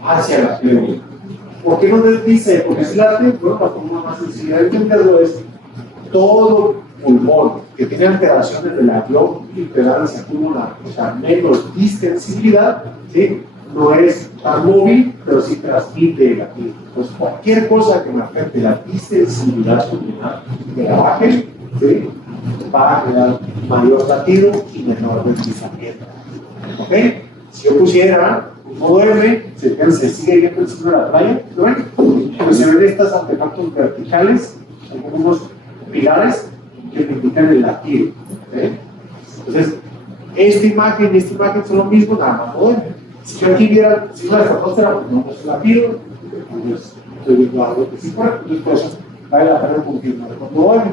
Hacia la pleura. ¿Por qué no desliza? Porque si late, bueno, la forma más sencilla de entenderlo es todo pulmón que tiene alteraciones de la impedancia pulmonar, o sea, menos distensibilidad, ¿sí? no es tan móvil, pero sí transmite el latido. Entonces, cualquier cosa que me afecte la distensibilidad pulmonar, que la baje, ¿sí? Va a crear mayor latido y menor deslizamiento. ¿Ok? Si yo pusiera un modo M, se sigue viendo el signo de la playa, ¿lo ven? Pero se ven estas artefactos verticales, algunos pilares que me indican el latido. ¿Ok? Entonces, esta imagen y esta imagen son lo mismo, nada más modo M. Si yo aquí viera el signo de estratosfera, pues no es latido, entonces estoy viendo algo que sí fuera, entonces por eso vale la pena confirmar con modo M.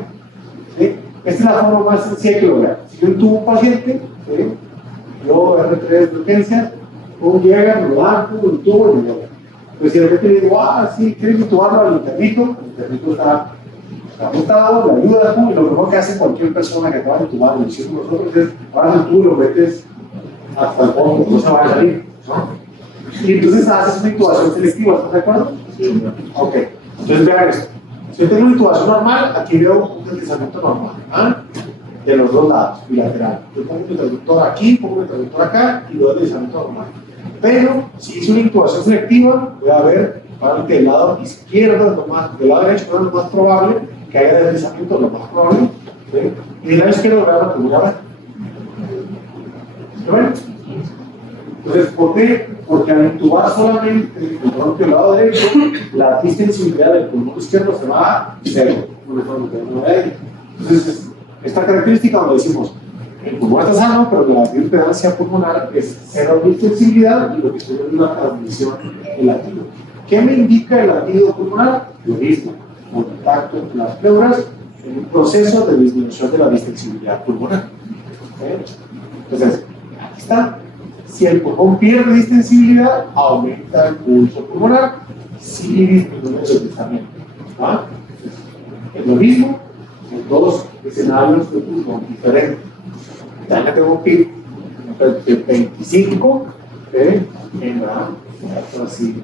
¿Sí? Esta es la forma más sencilla que lo vean. Si yo tuve un paciente, ¿sí? Yo R3 de urgencia, uno llega, me lo dan, lo tubo y me lo dan. Pues si de repente le digo, sí, ¿quieres intubarlo al internito? El internito está ajustado, le ayudas tú, y lo mejor que hace cualquier persona que te va a intubar, lo hicimos nosotros, es ahora tú lo metes hasta el fondo, no se va a salir, ¿no? Y entonces haces una intubación selectiva, ¿estás de acuerdo? Sí. Ok, entonces vean esto. Si yo tengo una intubación normal, aquí veo un deslizamiento normal, ¿ah? De los dos lados, bilateral. Yo pongo mi traductor aquí, pongo mi traductor acá y veo el deslizamiento normal. Pero si hice una intubación selectiva, voy a ver para que del lado izquierdo es lo más, del lado derecho es lo más probable que haya deslizamiento, lo más probable, ¿sí? Y del lado izquierdo voy a ver lo que voy a ver. ¿Lo ven? Entonces, ¿por qué? Porque al intubar solamente el bronquio del lado derecho, la distensibilidad del pulmón izquierdo se va a cero. Entonces, esta característica donde decimos, el pulmón está sano, pero la impedancia pulmonar es cero distensibilidad y lo que se ve es la transmisión del latido. ¿Qué me indica el latido pulmonar? Lo mismo, contacto entre las pleuras en un proceso de disminución de la distensibilidad pulmonar. Entonces, aquí está. Si el pulmón pierde distensibilidad, aumenta el pulso pulmonar, si disminuye el deslizamiento. ¿Ah? Es lo mismo en dos escenarios de pulmón diferentes. También tengo un PIB de 25 en la así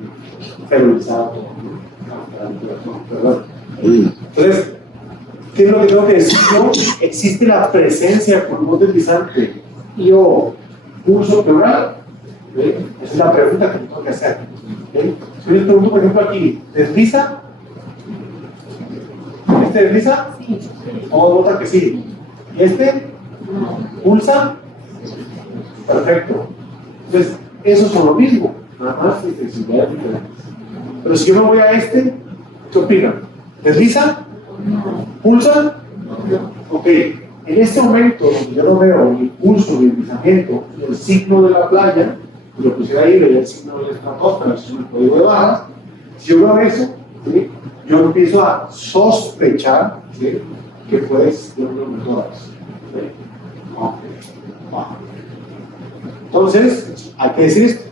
fertilizado. Entonces, ¿qué es lo que tengo que decir? No existe la presencia de pulmón deslizante y o pulso pleural. Esa es la pregunta que tengo que hacer. Si yo les pregunto, por ejemplo, aquí, ¿desliza? ¿Este desliza? Sí. ¿O nota que sí? ¿Y este? ¿Pulsa? Perfecto. Entonces, esos son lo mismo, nada más intensidades diferentes. Pero si yo me voy a este, ¿qué opinan? ¿Desliza? ¿Pulsa? Ok. En este momento, donde yo no veo ni pulso ni deslizamiento, ni el signo de la playa, y lo pusiera ahí, veía el signo del estratosfera, el código de barras, si yo veo eso, ¿sí? Yo empiezo a sospechar, ¿sí? Que puede existir una mejoras. ¿Sí? Okay. Entonces, hay que decir esto.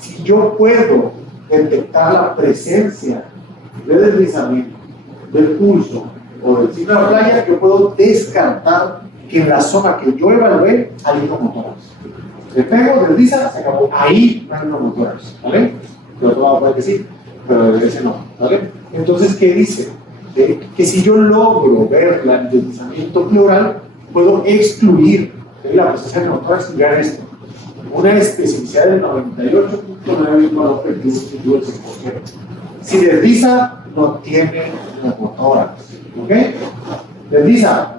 Si yo puedo detectar la presencia de deslizamiento, del pulso o del signo de la playa, yo puedo descartar que en la zona que yo evalué hay hidromotoras. Le pego, desliza, se acabó. Ahí no hay hidromotoras, ¿vale? De otro lado puede que sí, pero de ese no, ¿vale? Entonces, ¿qué dice? Que si yo logro ver el deslizamiento pleural, puedo excluir la presencia de hidromotoras y ver esto. Una especificidad del 98.9 valor predictivo del 100%. Si desliza, no tiene hidromotoras. ¿Ok? Desliza,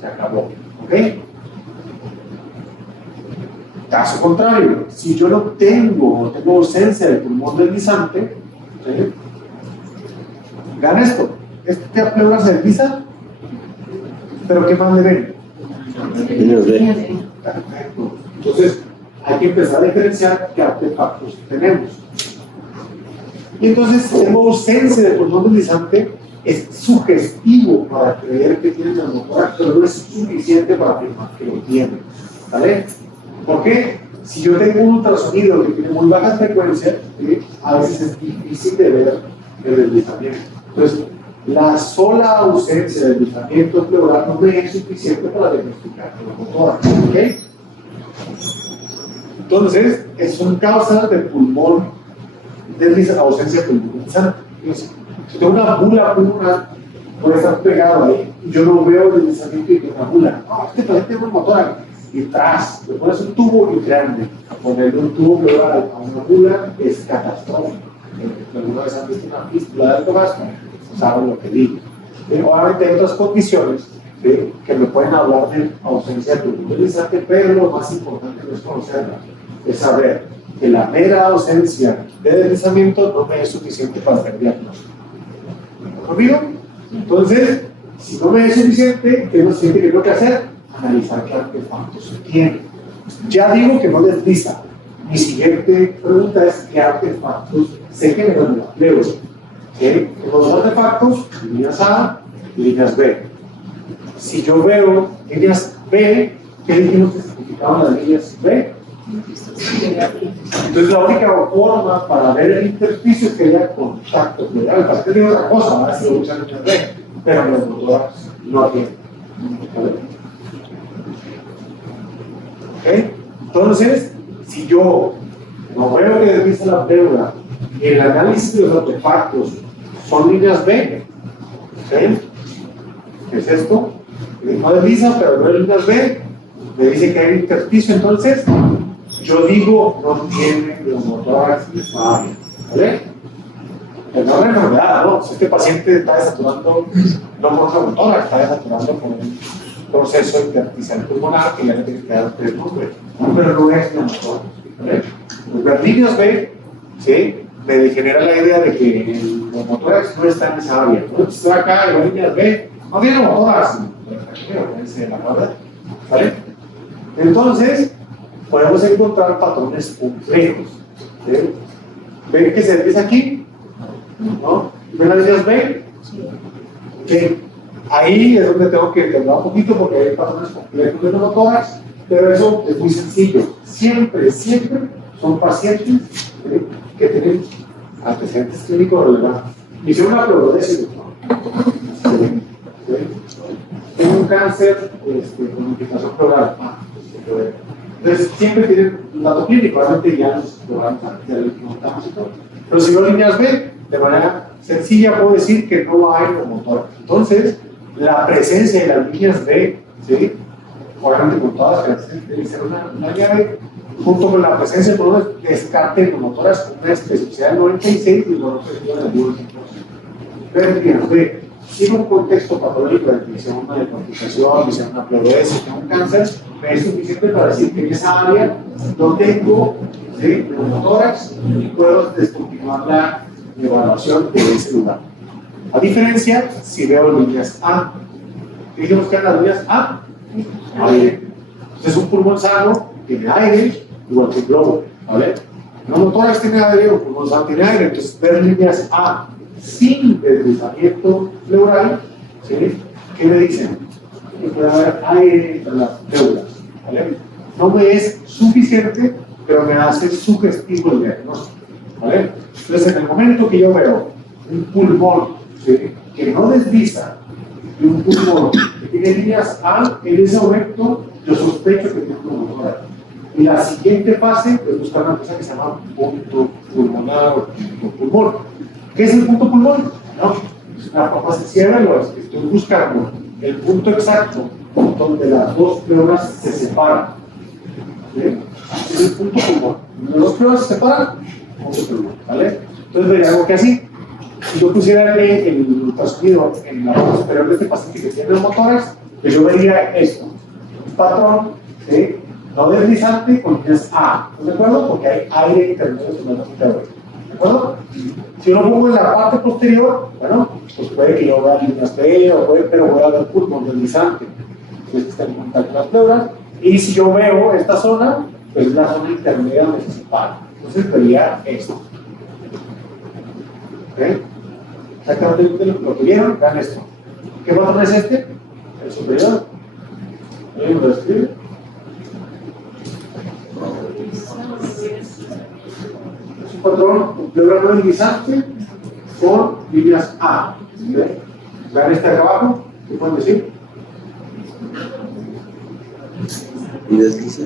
se acabó. ¿Ok? Caso contrario, si yo no tengo ausencia de pulmón deslizante, ¿sí? Vean esto, esta pleura se desliza, pero ¿qué más le ven? Perfecto. Entonces, hay que empezar a diferenciar qué artefactos tenemos. Y entonces, si tengo ausencia de pulmón deslizante, es sugestivo para creer que tiene neumotórax, pero no es suficiente para afirmar que lo tiene. ¿Vale? ¿Por qué? Si yo tengo un ultrasonido que tiene muy bajas frecuencias, a veces es difícil de ver el deslizamiento. Entonces, la sola ausencia del deslizamiento pleural no me es suficiente para diagnosticar neumotórax. ¿Ok? Entonces, son causas de pulmón deslizante, ausencia de pulmón deslizante. Si tengo una bula pulmonar, puede estar pegado ahí, y yo no veo el deslizamiento y tengo una bula. No, este paciente tiene neumotórax. y tras, le pones un tubo y grande. Ponerle un tubo pleural a una bula es catastrófico. Alguna vez han visto una fístula de algo más, saben lo que digo. Obviamente hay otras condiciones, ¿sí?, que me pueden hablar de ausencia de tubo deslizante, pero lo más importante no es conocerla, es saber que la mera ausencia de deslizamiento no me es suficiente para hacer diagnóstico. ¿Conmigo? Entonces, si no me es suficiente, ¿qué es lo siguiente que tengo que hacer? Analizar qué artefactos tiene. Ya digo que no desliza. Mi siguiente pregunta es: ¿qué artefactos se generan en la pleura? Los artefactos, líneas A y líneas B. Si yo veo líneas B, ¿qué dijimos que significaban las líneas B? Entonces la única forma para ver el intersticio es que haya contacto pleural. Para que diga otra cosa, ahora si lo usan líneas B, pero los motores no tienen. ¿Okay? Entonces, si yo no veo que desliza la pleura y el análisis de los artefactos son líneas B, ¿okay?, ¿qué es esto? No desliza, pero no es líneas B, me dice que hay intersticio, entonces yo digo no tiene neumotórax y está bien, ¿vale? Pero no es una enfermedad, ¿no? Si este paciente está desaturando, no por neumotórax, está desaturando por un proceso intersticial pulmonar que ya le tiene que dar tres nombres, pero no es neumotórax, ¿vale? Pues las líneas B, ¿sí?, me genera la idea de que el neumotórax no está en esa área. ¿No? Estoy acá en las líneas B, no tiene neumotórax, ¿vale? Entonces, podemos encontrar patrones complejos. ¿Sí? ¿Ven que se empieza aquí? ¿No? ¿Ven las líneas B? ¿Sí? Ahí es donde tengo que hablar un poquito porque hay patrones complejos de neumotórax, pero eso es muy sencillo. Siempre son pacientes, ¿sí?, que tienen antecedentes clínicos relevantes. Hicieron una pleurodesis, ¿no? ¿Sí? ¿Sí? Tengo un cáncer con infiltración pleural. Entonces, siempre tienen un dato clínico, realmente ya los programas ya les preguntamos y todo. Pero si veo líneas B, de manera sencilla puedo decir que no hay neumotórax. Entonces, la presencia de las líneas B, ¿sí?, obviamente con todas las que debe ser una llave, junto con la presencia de un descarte de neumotórax con una especificidad del 96 y una especificidad del 100%. Pero líneas B, sin un contexto patológico de definición, una complicación, de una pleurodesis, de un cáncer, me es suficiente para decir que en esa área no tengo, ¿sí?, neumotórax y puedo descontinuar la evaluación de ese lugar. A diferencia, si veo líneas A, ¿qué dijimos que eran las líneas A? Aire. Entonces, un pulmón sano tiene aire, igual que un globo, ¿vale? El neumotórax tiene aire, un pulmón sano tiene aire. Entonces, ver líneas A sin deslizamiento pleural, ¿sí?, ¿qué me dicen? Que puede haber aire entre las pleuras, ¿vale? No me es suficiente, pero me hace sugestivo el diagnóstico, ¿vale? Entonces, en el momento que yo veo un pulmón, ¿sí?, que no desliza y un pulmón que tiene líneas A, en ese momento yo sospecho que tiene un neumotórax. Y la siguiente fase es buscar una cosa que se llama punto pulmonar o punto pulmón. ¿Qué es el punto pulmón? No, es una fase ciega, lo que estoy buscando el punto exacto donde las dos pleuras se separan. ¿Sí? Es el punto pulmón. Donde las dos pleuras se separan, punto pulmón, ¿vale? Entonces vería algo que así. Si yo pusiera el ultrasonido en la parte superior de este paciente que tiene neumotórax, pues yo vería esto, un patrón, ¿sí?, no deslizante con líneas A, ¿de acuerdo? Porque hay aire intermedio entre las dos pleuras, ¿de acuerdo? Si yo lo pongo en la parte posterior, bueno, pues puede que yo vea líneas B, pero voy a ver pulmón deslizante, que está en contacto con las pleuras, y si yo veo esta zona, pues es la zona intermedia donde se separa. Entonces vería esto. ¿Ok? Exactamente lo que vieron, vean esto. ¿Qué patrón es este? El superior. ¿Alguien lo describe? Es un patrón pleura no deslizante con líneas A. ¿Okay? Vean este acá abajo, ¿qué pueden decir? Y desliza.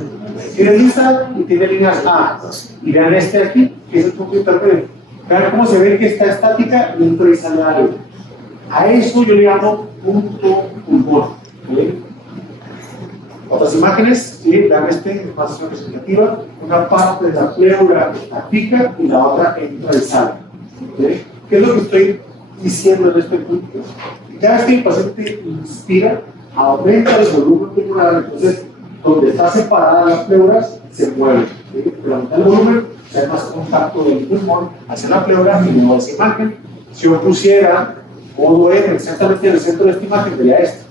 Si desliza y tiene líneas A. Y vean este aquí, que es el punto intermedio. Vean cómo se ve que está estática y entra y sale aire. A eso yo le llamo punto pulmón. ¿Okay? Otras imágenes, ¿sí? Dan es más representativa. Una parte de la pleura está pica y la otra entra y sale. ¿Sí? ¿Qué es lo que estoy diciendo en este punto? Cada vez que el paciente inspira, aumenta el volumen pulmonar, entonces donde está separada las pleuras se mueve. ¿Sí? Pero aumenta el volumen, se hay más contacto del pulmón hacia la pleura y luego esa imagen. Si yo pusiera modo M exactamente en el centro de esta imagen, vería esto: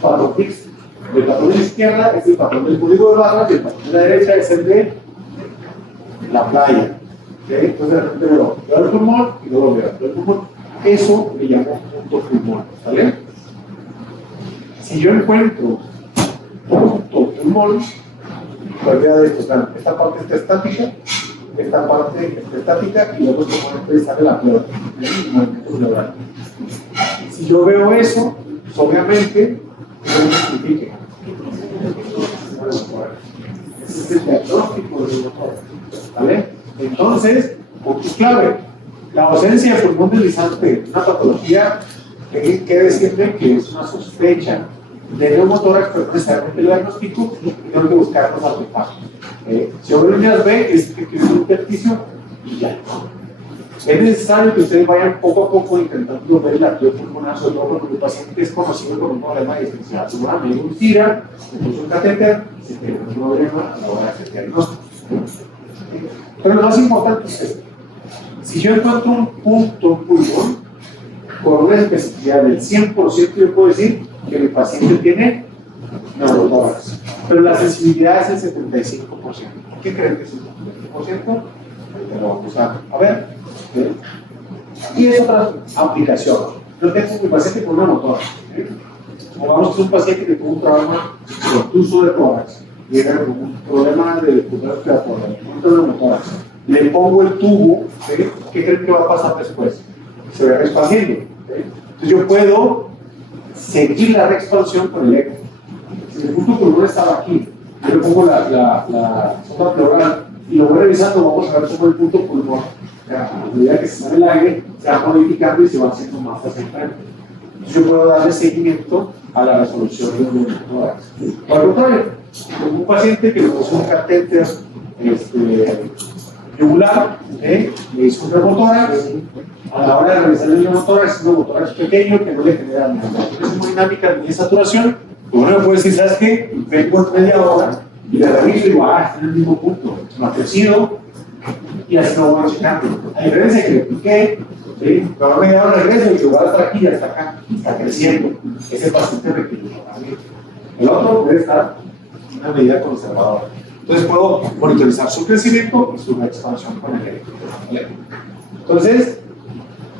patrón fixo. El patrón de la izquierda es el patrón del código de barras y el patrón de la derecha es el de la playa. ¿Okay? Entonces de repente veo el pulmón y luego veo el pulmón. Eso le llamo punto pulmón. ¿Vale? Si yo encuentro punto pulmón, pues vea de esto: esta parte está estática, esta parte está estática y luego este momento sale la pleura. Si yo veo eso, pues obviamente, ¿qué significa? Ese es el diagnóstico del motor. ¿Vale? Entonces, punto clave: la ausencia de pulmón deslizante, una patología que quiere decirme que es una sospecha de neumotórax, pero no necesariamente el diagnóstico, y tengo que buscar los artefactos. Si yo veo líneas B, es que quiero un intersticio y ya. Es necesario que ustedes vayan poco a poco intentando ver el arqueo pulmonar, sobre todo cuando el paciente es conocido por un problema de disfunción. Seguramente un TIRA, se puso un catéter, se tiene un problema a la hora de hacer diagnóstico. Pero lo más importante es esto: si yo encuentro un punto pulmón con una especificidad del 100%, yo puedo decir que mi paciente tiene neumotórax. Pero la sensibilidad es el 75%. ¿Por qué creen que es el 75%? Pero vamos a ver. ¿Sí? Y es otra aplicación. Yo tengo mi paciente con una motora. ¿Sí? Supongamos que es un paciente que tuvo un trauma contuso de tórax, llega con un problema de dificultad respiratoria, un motora. Le pongo el tubo, ¿sí? ¿Qué creen que va a pasar después? Se va expandiendo. ¿Sí? Entonces yo puedo seguir la reexpansión con el eco. Si el punto pulmonar estaba aquí, yo le pongo la sonda pleural y lo voy revisando, vamos a ver cómo el punto pulmón, a medida que se sale el aire, se va modificando y se va haciendo más hacia el frente. Entonces yo puedo darle seguimiento a la resolución de un tórax. Por el contrario, como un paciente que le puso un catéter yugular, le hizo un neumotórax, a la hora de realizar el neumotórax, es un neumotórax pequeño que no le genera nada. Es hemodinámica ni saturación. Uno me puede decir, ¿sabes qué? Vengo en media hora y le reviso y digo, está en el mismo punto, no ha crecido, y así no voy checando. A diferencia de que le piqué, ¿sí? Pero a media hora regreso y que va a estar aquí y ya está acá, está creciendo. Ese paciente requiere tratamiento. El otro debe estar en una medida conservadora. Entonces puedo monitorizar su crecimiento y su expansión con el electro. ¿Vale? Entonces,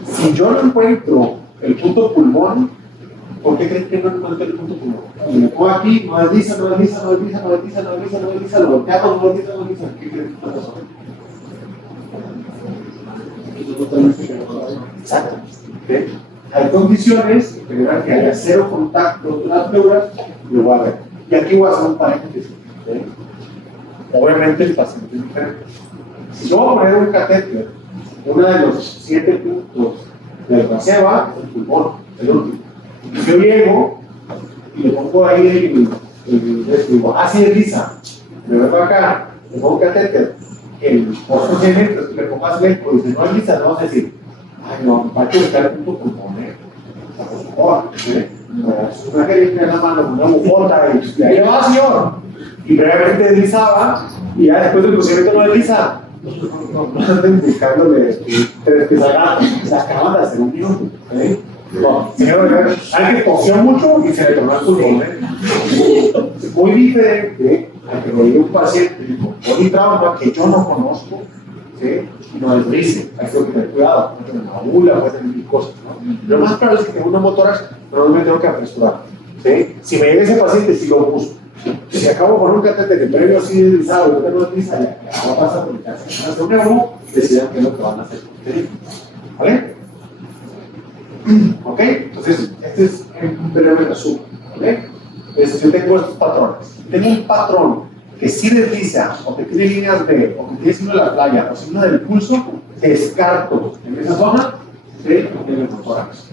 si yo no encuentro el punto pulmón, ¿por qué creen que no encuentro el punto pulmón? Si me pongo aquí, no desliza, lo volteamos, no desliza. ¿Qué creen que está pasando? Exacto. ¿Okay? Hay condiciones que generan que haya cero contacto con las pleuras, lo voy a ver. Y aquí voy a hacer un paréntesis. ¿Okay? Obviamente el paciente es diferente. Si yo voy a poner un catéter, uno de los 7 puntos del placebo es el pulmón, el último. Y yo llego y le pongo ahí digo, así es lisa, me voy para acá, le pongo un catéter, el procedimiento es que le pongo así lento, y si no es lisa, no vamos a decir, ay no, va a buscar el punto pulmón, por favor, es una jeringa en la mano, una bufota, y ahí va, señor. Y brevemente deslizaba, y ya después del procedimiento no desliza. No anden buscándole que salga, las acaban de hacer un minuto. No, señor, alguien tosió mucho y se le tornó el pulmón. Es muy diferente a que lo diga un paciente con politrauma que yo no conozco, ¿sí? Y no deslice. Hay que tener cuidado, puede tener una bula, puede tener mil cosas. ¿No? Lo más claro es que tengo una motora, pero no me tengo que apresurar. ¿Sí? Si me llega ese paciente, si lo busco. Si acabo con un catéter que previo así deslizado, yo no desliza, ya no pasa por el caso. Hace un euro, decidan qué es lo que van a hacer. ¿Sí? ¿Vale? ¿Ok? Entonces, este es un breve resumen. ¿Ok? Entonces, yo tengo estos patrones. Tengo un patrón que sí desliza, o que tiene líneas B, o que tiene signo de la playa, o signo del pulso, descarto en esa zona de neumotórax.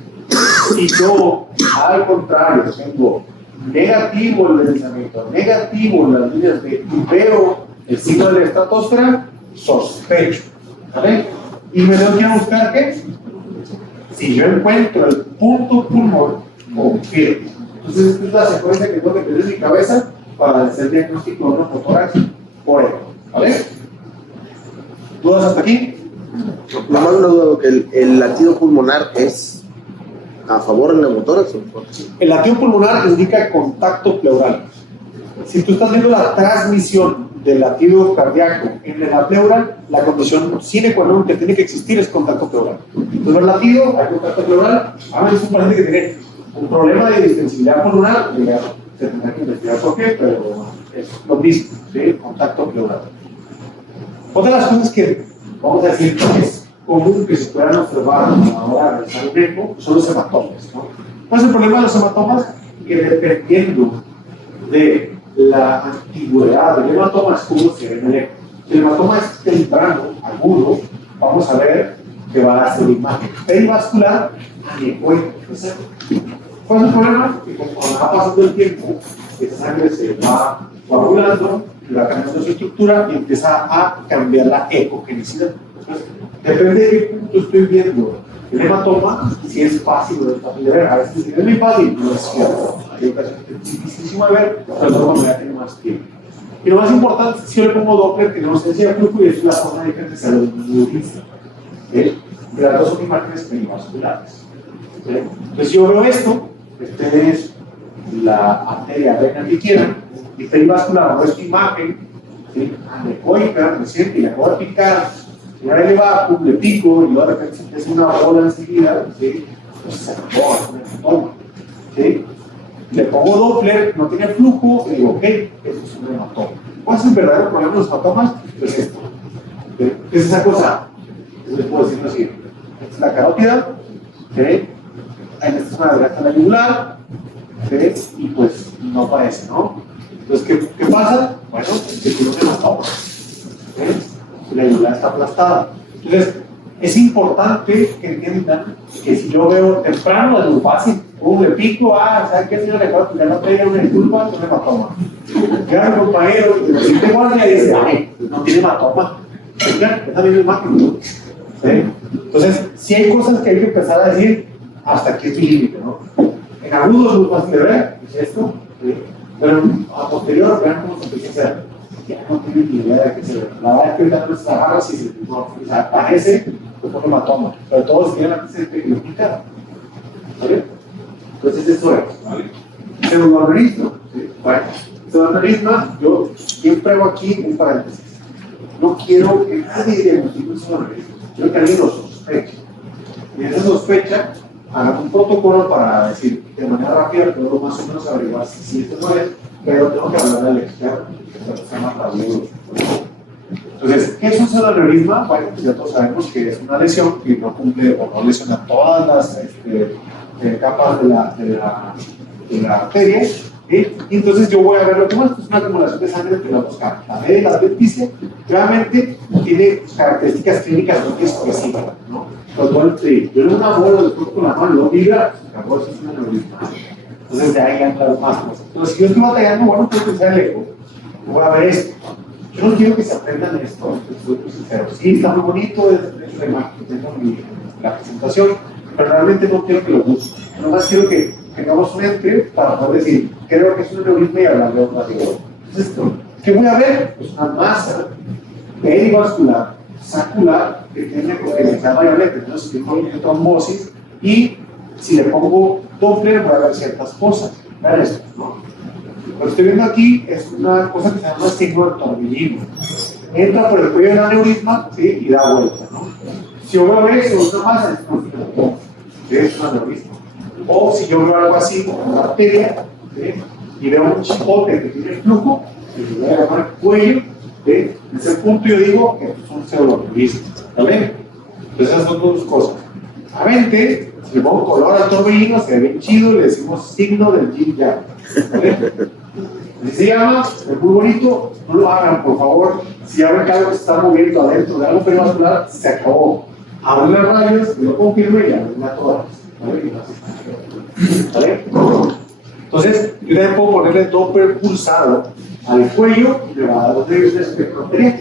Si yo, al contrario, tengo negativo el deslizamiento, negativo las líneas B, y veo el signo de la estratosfera, sospecho, ¿vale? Y me tengo que ir a buscar ¿qué? Si yo encuentro el punto pulmón, confirmo. Entonces, esta es la secuencia que tengo que tener en mi cabeza para hacer el diagnóstico de una fotórax por eco, ¿vale? ¿Dudas hasta aquí? Nomás una duda, que el latido pulmonar es a favor del neumotórax o en contra. El latido pulmonar indica contacto pleural. Si tú estás viendo la transmisión del latido cardíaco en la pleura, la condición sine qua non que tiene que existir es contacto pleural. Entonces, el latido, hay contacto pleural. Es un paciente que tiene un problema de distensibilidad pulmonar, se tendrá que investigar por qué, pero es lo mismo, ¿sí? Contacto pleural. Otra de las cosas que vamos a decir que es común que se puedan observar a la hora de realizar un eco son los hematomas, ¿no? ¿Cuál es el problema de los hematomas? Que dependiendo de la antigüedad del hematoma es como se ve en el eco. Si el hematoma es temprano, agudo, vamos a ver que va a ser imagen perivascular anecoica. ¿Cuál es el problema? Que cuando va pasando el tiempo, esa sangre se va coagulando, va cambiando su estructura y empieza a cambiar la ecogenicidad. Entonces, depende de qué punto estoy viendo el hematoma, si es fácil o no es fácil de ver. A veces es muy fácil, no es cierto. Hay ocasiones que es dificilísimo de ver, pero luego cuando ya tiene más tiempo. Y lo más importante, si yo le pongo Doppler, tenemos ausencia de flujo y es la forma diferente de los neuristas. Las dos son imágenes perivasculares. Entonces, si yo veo esto, este es la arteria vena que quieran, y perivascular, o esta imagen, ¿sí? Anecoica, reciente, y le acabo de picar, y ahora le bajo, le pico, y ahora de repente es una bola enseguida, ¿sí? Pues se acabó, es un hematoma, ¿sí? Le pongo Doppler, no tiene flujo, y digo, ok, eso es un hematoma. ¿Cuál es el verdadero problema de los hematomas? Pues esto. ¿Sí? ¿Qué es esa cosa? Eso les puedo decir así. Esta es la carótida, ¿sí? Esta es una delgada la yugular, ¿sí? Y pues no parece, ¿no? Entonces, ¿qué pasa? Bueno, que tiene un hematoma, ¿sí? La yugular está aplastada. Entonces, es importante que entiendan que si yo veo temprano es muy fácil. Le pico, ¿sabes qué, señor? Le puedo explicar la pega, una disculpa, no hematoma. Queda mi compañero, si te guardia y dice, ay, no tiene hematoma. Oigan, esa misma imagen, ¿no? ¿Sí? Entonces, sí hay cosas que hay que empezar a decir hasta aquí es mi límite, ¿no? En agudo es muy fácil de ver, es esto, ¿sí? Pero a posterior, vean cómo se empieza a hacer. Ya no tienen ni idea de qué se ve. La verdad es que ahorita no se agarra si se aparece, pues un hematoma. Pero todos tienen antecedente que lo quitan. ¿Vale? Entonces, eso es, ¿vale? Pseudoaneurysma, ¿sí? Bueno, pseudoaneurysma, yo siempre hago aquí un paréntesis. No quiero que nadie diagnostique un pseudoaneurysma. Quiero que alguien lo sospeche. Y esa sospecha, haga un protocolo para decir de manera rápida, puedo más o menos averiguar si esto no es, pero tengo que hablar al experto, que se llama Pablo. Entonces, ¿qué es un pseudoaneurysma? Bueno, pues ya todos sabemos que es una lesión que no cumple o no lesiona todas las capas de la arteria. Y entonces yo voy a ver lo que más es una acumulación de sangre entre las dos capas. La B de la adventicia realmente tiene características clínicas muy expresivas, ¿no? Pues bueno, sí, yo le doy una bola después con la mano, lo vibra, se acabó, eso es un aneurisma. Entonces de ahí entran más cosas. Pero si yo estoy batallando, bueno, puedo pensar el eco. Voy a ver esto. Yo no quiero que se aprendan esto, soy muy sincero. Sí, está muy bonito, es la imagen que tengo en la presentación, pero realmente no quiero que lo busquen. Nomás quiero que tengamos un entre para poder decir, creo que es un aneurisma y hablar de otra cosa. Entonces, ¿qué voy a ver? Pues una masa perivascular, sacular, que tiene congenialidad variable, entonces si tengo trombosis, y si le pongo Doppler voy a ver ciertas cosas. Vean esto, ¿no? Lo que estoy viendo aquí es una cosa que se llama signo de torbellino. Entra por el cuello del aneurisma, ¿sí? Y da vuelta, ¿no? Si yo veo eso, una masa, es un aneurisma. O si yo veo algo así como una arteria, ¿sí? Y veo un chipote que tiene flujo, y le voy a llamar el cuello, ¿sí? En ese punto yo digo que es un pseudoaneurisma, ¿vale? Entonces esas son dos cosas. A 20, si le pongo color al torbellino, se ve bien chido, le decimos signo del yin yang, ¿vale? Así se llama, es muy bonito, no lo hagan, por favor. Si ya ven que algo se está moviendo adentro de algo perivascular, se acabó. Abren las rayas, lo confirmo y abren todas. ¿Vale? ¿Vale? Entonces, yo también puedo ponerle Doppler pulsado al cuello y me va a dar un espectrometría.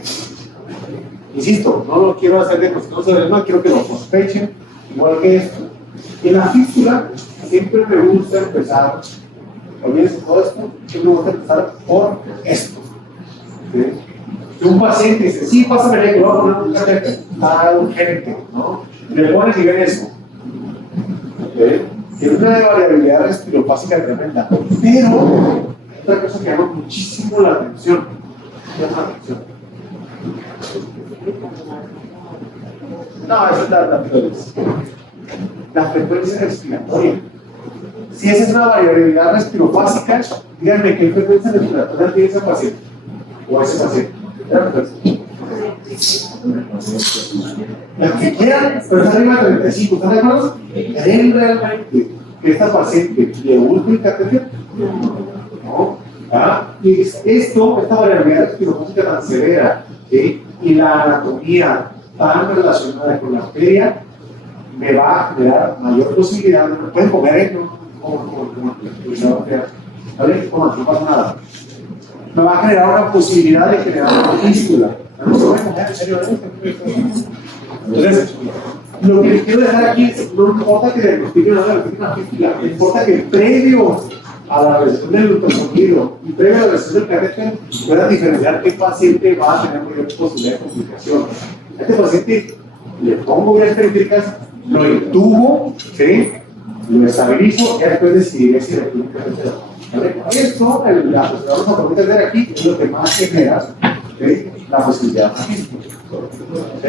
Insisto, no lo quiero hacer de cuestión sobre no quiero que lo sospechen, igual que esto. Y en la fístula, siempre me gusta empezar, olvídense todo esto, siempre me gusta empezar por esto. ¿Sí? Si un paciente dice, sí, pásame el eco, voy a poner un catéter, está urgente, ¿no? Y le pones y ven eso. ¿Okay? Tiene una variabilidad respiropásica tremenda, pero otra cosa que llama muchísimo la atención. No, esa es la frecuencia respiratoria. Si esa es una variabilidad respiropásica, díganme qué frecuencia respiratoria tiene ese paciente o ese paciente. La que quieran, pero está arriba de 35, ¿están de acuerdo? ¿Creen realmente que esta paciente le gusta el catéter? No. Y esta variabilidad respiropásica tan severa, ¿sí? Y la anatomía tan relacionada con la arteria, me va a generar mayor posibilidad. No pueden comer, ¿vale? No pasa nada. Me va a generar una posibilidad de generar una fístula. No se puede comer, en serio. Entonces, lo que les quiero dejar aquí es: no importa que diagnostiquen una fístula, no importa que previo a la realización del ultrasonido y previo a la realización del catéter puedan diferenciar qué paciente va a tener mayor posibilidad de complicación. A este paciente le pongo vías periféricas, lo intubo, ¿sí? Lo estabilizo y después decidiré si le pongo un catéter. Esto, la posibilidad que vamos a poner aquí es lo que más genera, ¿sí? La posibilidad de fístula. ¿Sí?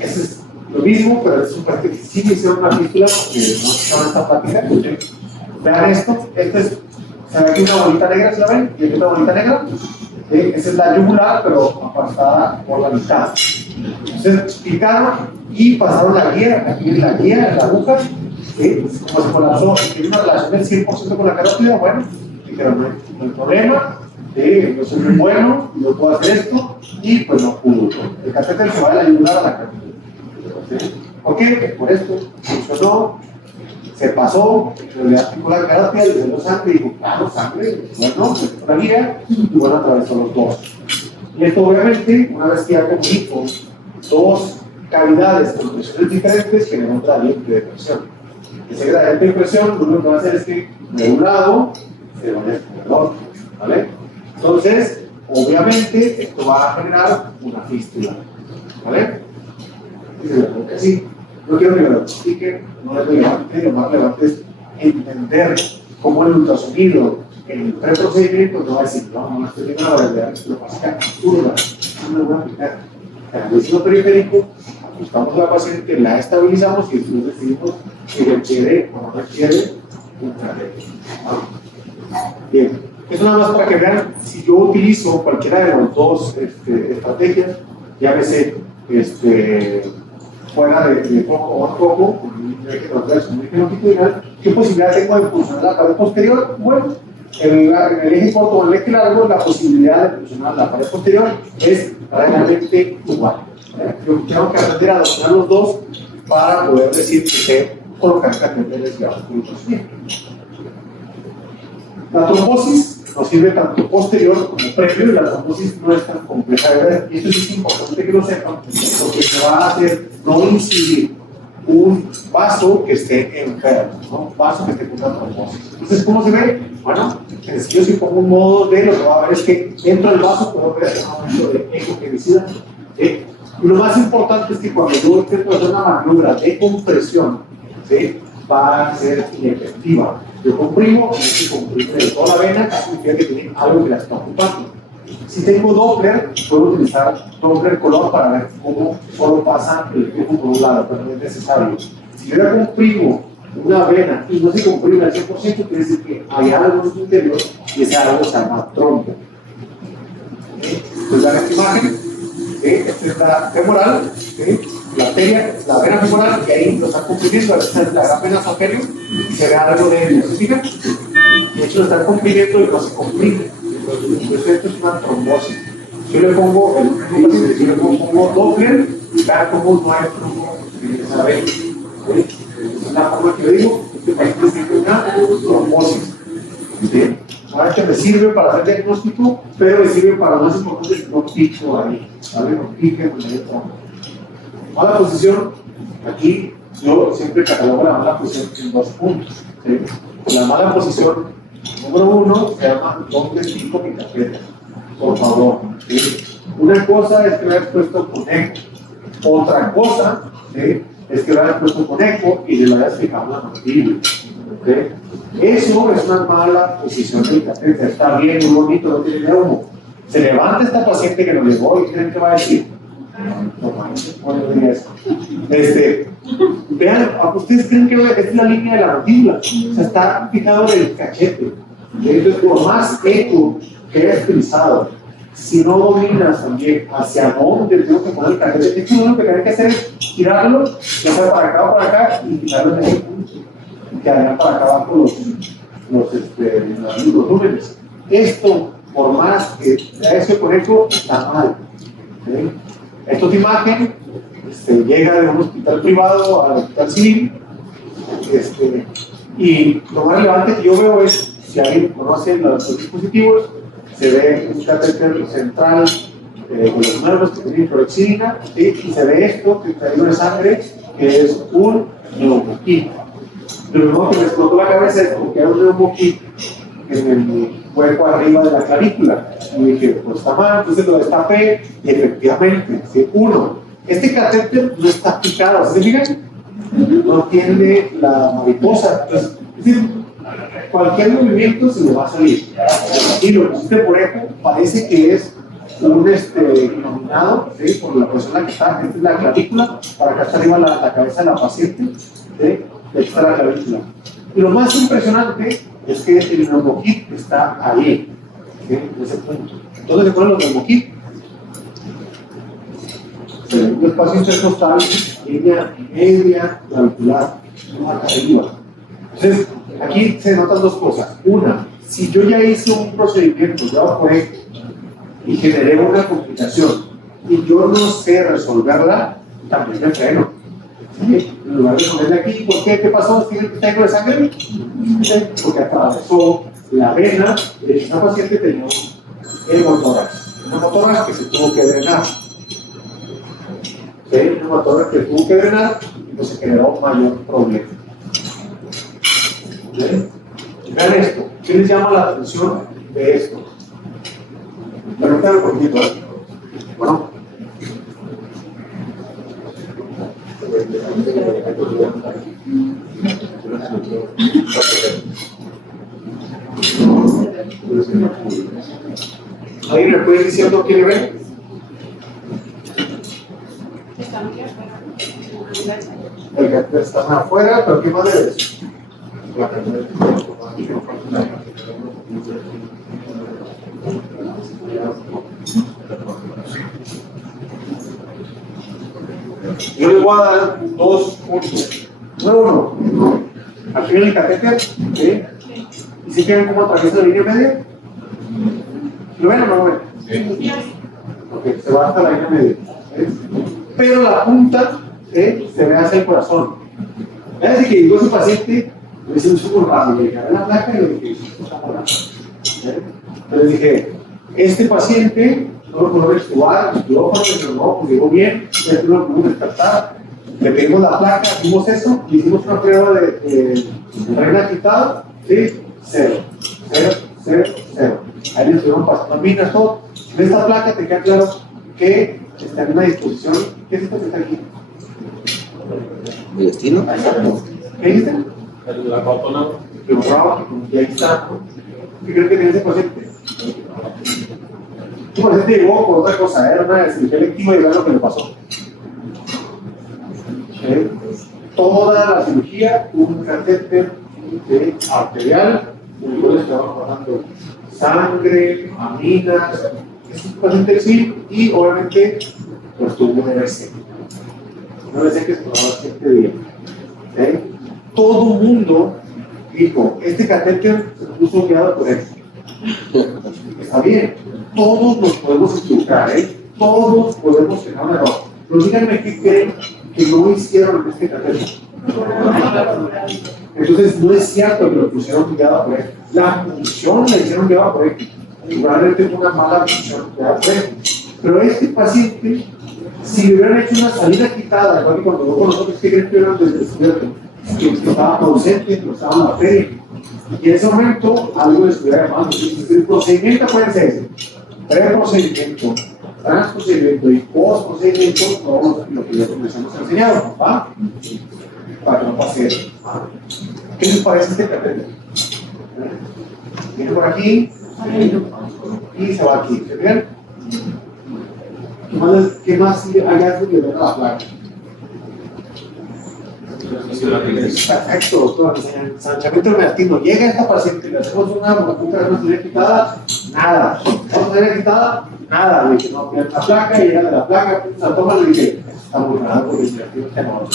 Eso es lo mismo, pero es un paciente que sí me hicieron una fístula porque no estaba esta plática. ¿Sí? Vean esto, se ve aquí una bolita negra, ¿se la ven? Y aquí una bolita negra. ¿Sí? Esa es la yugular, pero apartada por la mitad. Entonces, picaron y pasaron la guía, aquí la guía, la aguja, ¿sí? Como se colapsó, tiene una relación del 100% con la carótida, bueno, dijeron, no hay problema, ¿sí? Yo soy muy bueno, yo puedo hacer esto, y pues no pudo. El catéter se va de la yugular a la carótida. ¿Sí? ¿Por qué? Por esto funcionó. Se pasó, le aplicó la carótida, le dio sangre y dijo, claro, sangre, bueno, se fue la guía y bueno, atravesó los dos. Y esto obviamente, una vez que ya comunico dos cavidades con presiones diferentes, genera un gradiente de presión. Ese gradiente de presión lo único que va a hacer es que de un lado se va a descubrir el otro, ¿vale? Entonces, obviamente, esto va a generar una fístula, ¿vale? Y sí. No quiero que me lo expliquen, no es relevante, lo más relevante es entender cómo el ultrasonido, el preprocedimiento, no va a decir, no estoy viendo la variabilidad respiropásica absurda, no me voy a aplicar. El vecino periférico, ajustamos a la paciente, la estabilizamos y después decidimos si requiere o no requiere un catéter. Bien, eso nada más para que vean, si yo utilizo cualquiera de las dos estrategias, llámese fuera de foco o a foco, con un eje transverso, un eje longitudinal, ¿qué posibilidad tengo de impulsionar la pared posterior? Bueno, en el eje corto o en el eje largo, la posibilidad de impulsionar la pared posterior es realmente igual. Yo tengo que aprender a adoptar los dos para poder decir que sé colocar catéteres de autoconocimiento. La trombosis nos sirve tanto posterior como previo y la trombosis no es tan compleja de ver. Y esto es importante que lo sepan porque se va a hacer no incidir un vaso que esté enfermo, ¿no? Un vaso que esté con una trombosis. Entonces, ¿cómo se ve? Bueno, sencillo, si pongo un modo de lo que va a ver es que dentro del vaso puedo ver un aumento de ecogenicidad. ¿Sí? Y lo más importante es que cuando yo intento hacer una maniobra de compresión, ¿sí? Va a ser inefectiva. Yo comprimo, y si comprime de toda la vena, significa que tiene algo que la está ocupando. Si tengo Doppler, puedo utilizar Doppler color para ver cómo solo pasa el flujo por un lado, pero no es necesario. Si yo ya comprimo una vena y no se comprime al 100%, quiere decir que hay algo en su interior y ese algo se llama trombo. Entonces, vean esta imagen, esta es la femoral, la arteria, la vena femoral, y ahí lo están comprimiendo, esta es la gran vena superior, y se ve algo de necesidad. De hecho, lo están comprimiendo y no se comprime. Entonces, esto es una trombosis. Yo le pongo Doppler y vean cómo no hay flujo en esa vena. Es la forma que le digo, este paciente tiene una trombosis. ¿Sí? Ahora me sirve para hacer diagnóstico, pero me sirve para lo más importante que no pico ahí, ¿vale? No pique en el trabajo. Mala posición, aquí yo siempre catalogo la mala posición en 2 puntos. ¿Sí? La mala posición número 1 se llama ¿dónde pico mi carpeta? Por favor. ¿Sí? Una cosa es que lo hayas puesto con eco, otra cosa, ¿sí?, es que lo hayas puesto con eco y le hayas fijado la mandíbula. ¿Sí? Eso es una mala posición del catéter. Está bien, muy bonito, no tiene neumo. Se levanta esta paciente que nos llegó y ¿qué va a decir? Vean, ¿ustedes creen que esta es la línea de la mandíbula? O sea, está fijado en el cachete. Entonces, por más eco que hayas utilizado, si no dominas también hacia dónde tengo que poner el cachete, esto lo que hay que hacer es girarlo, ya sea para acá o para acá, y quitarlo en ese punto. Y quedarían para acá abajo los números. Esto, por más que ese conecto, está mal. ¿Sí? Esto es imagen, llega de un hospital privado al hospital civil, y lo más relevante que yo veo es, si alguien conoce los dispositivos, se ve un catéter central con los nervios que tienen clorexidina, ¿sí? Y se ve esto que trae una sangre, que es un neumoquit. Lo primero que me explotó la cabeza es porque era un neumoquit en el hueco arriba de la clavícula. Y dije, pues está mal, entonces lo destapé y efectivamente, ¿sí? Este catéter no está picado, ¿se fijan? No tiene la mariposa, entonces, es decir, cualquier movimiento se le va a salir. Y lo pusiste por eco, parece que es un iluminado, ¿sí?, por la persona que está, esta es la clavícula, para acá está arriba la cabeza de la paciente, ¿sí?, aquí está la clavícula. Y lo más impresionante es que el neumoquit está ahí, ¿sí?, en ese punto. ¿Dónde se ponen los neumoquit? Un espacio intercostal, línea media clavicular, acá arriba. Entonces, aquí se notan 2 cosas. Una, si yo ya hice un procedimiento, ya por eco, y generé una complicación, y yo no sé resolverla, también me freno. ¿Sí? En lugar de ponerle aquí, ¿por qué? ¿Qué pasó? ¿Tiene tengo de sangre? ¿Sí? Porque atravesó la vena de esa paciente, tenía un hemotórax. Un hemotórax que se tuvo que drenar. ¿Sí? Un hemotórax que tuvo que drenar, y pues se generó un mayor problema. ¿Sí? Vean esto. ¿Qué les llama la atención de esto? Permítanme un poquito. Bueno. ¿Alguien me puede ir diciendo qué le ven? El catéter está más afuera, pero ¿qué más le ves? Yo les voy a dar 2 puntos. Número 1, al final del catéter, ¿sí? ¿Y si quieren cómo atraviesa la línea media? ¿Lo ven o no lo ven? Sí. Ok, se va hasta la línea media. ¿Sí? Pero la punta, ¿sí?, se ve hacia el corazón. Desde que llegó ese paciente, me hice un súper rápido, le cargué la placa y le dije, entonces dije, este paciente no lo podemos extubar, pero no, pues llegó bien, ya no lo pudimos descartar, le pedimos la placa, hicimos eso, le hicimos una prueba de reina quitada, ¿sí? 0, 0, 0, 0. Ahí le estuvieron pasando minas, todo. En esta placa te queda claro que está en una disposición. ¿Qué es esto que está aquí? ¿Mi destino? ¿Qué dice? La cotona. Y ahí está. ¿Qué creen que tiene ese paciente? Este paciente llegó por otra cosa, era una cirugía electiva y vean lo que le pasó. Toda la cirugía, un catéter arterial, donde estaban pasando sangre, aminas, es un paciente sí, y obviamente pues tuvo un EBC. Un EBC que se tomaba 7 días. Todo el mundo dijo, este catéter se puso guiado por él. Está bien, todos nos podemos equivocar, todos podemos tener un error. Pero díganme qué creen que no hicieron en este catéter. Entonces, no es cierto que lo pusieron guiado por él. La función le hicieron guiado por él. Probablemente fue una mala función guiada por él. Pero este paciente, si le hubieran hecho una salida quitada, igual que cuando luego nosotros que hubieran descubierto que estaba ausente, que estaba en la feria, y en ese momento algo le estuviera llamando. El procedimiento puede ser ese: pre-procedimiento, transprocedimiento y post-procedimiento, todo lo que ya comenzamos a enseñar, ¿va? Para que no pase eso. ¿Qué les parece este catéter? Viene por aquí y se va aquí. ¿Se ven? ¿Qué más hay algo que le da la placa? Perfecto, doctor. Ensanchamiento mediastino. Llega esta paciente, le hacemos una salida quitada, nada. Una salida quitada, nada. Le dije, no, la placa, llega de la placa, la toma, le dije, está muy raro porque el mediastino está enorme.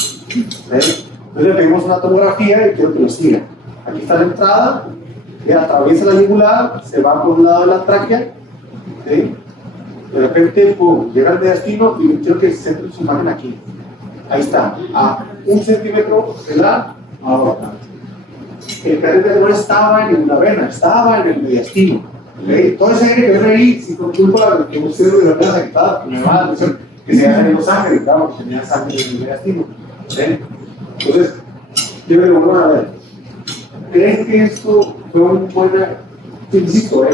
Entonces le pedimos una tomografía y quiero que lo siga. Aquí está la entrada, atraviesa la yugular, se va por un lado de la tráquea, ¿sí? De repente, pum, llega al mediastino y quiero que se centre su imagen aquí. Ahí está, a 1 centímetro de la aorta. El catéter no estaba en la vena, estaba en el mediastino. ¿Okay? Todo ese aire que ven ahí, si con culpa de que usted de la vena afectada, que me va a la atención, que se hace en los ángeles, claro, que tenía sangre en el mediastino. ¿Okay? Entonces, yo le digo, bueno, a ver, ¿creen que esto fue una buena? Insisto,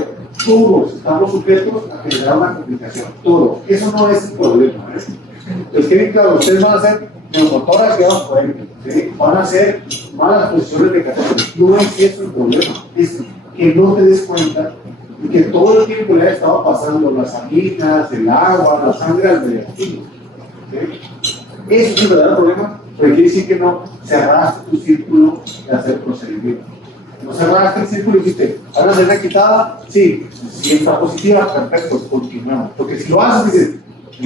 todos estamos sujetos a generar una complicación, todos. Eso no es el problema. Les quieren claro, ustedes van a hacer neumotoras que vamos a poder, ¿sí? Van a hacer malas posiciones de catéter. No es eso el problema, es que no te des cuenta y que todo el tiempo le ha estado pasando las salinas, el agua, la sangre al mediastino. ¿Sí? Eso es el verdadero problema, porque quiere decir que no cerraste tu círculo de hacer procedimiento. No cerraste el círculo y dijiste, ¿ahora se le quitada? Sí, si está positiva, perfecto, continuamos. Porque si lo haces, dices,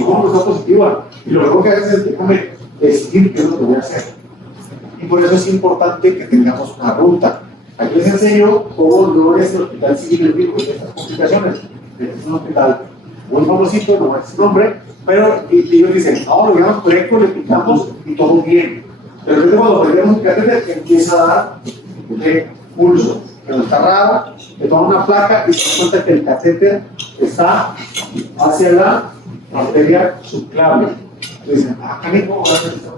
¿cómo está positiva? Y lo mejor que haces es déjame decidir qué es lo que voy a hacer. Y por eso es importante que tengamos una ruta. Aquí les enseño cómo no es el hospital civil el mismo de estas complicaciones. Este es un hospital muy famosito, no es su nombre, pero ellos dicen, no, lo llevamos correcto, le picamos y todo bien. Pero luego cuando perdemos un catéter empieza a dar pulso, pero está raro, le toma una placa y se da cuenta que el catéter está hacia la arteria subclavia. Dicen, acá mismo,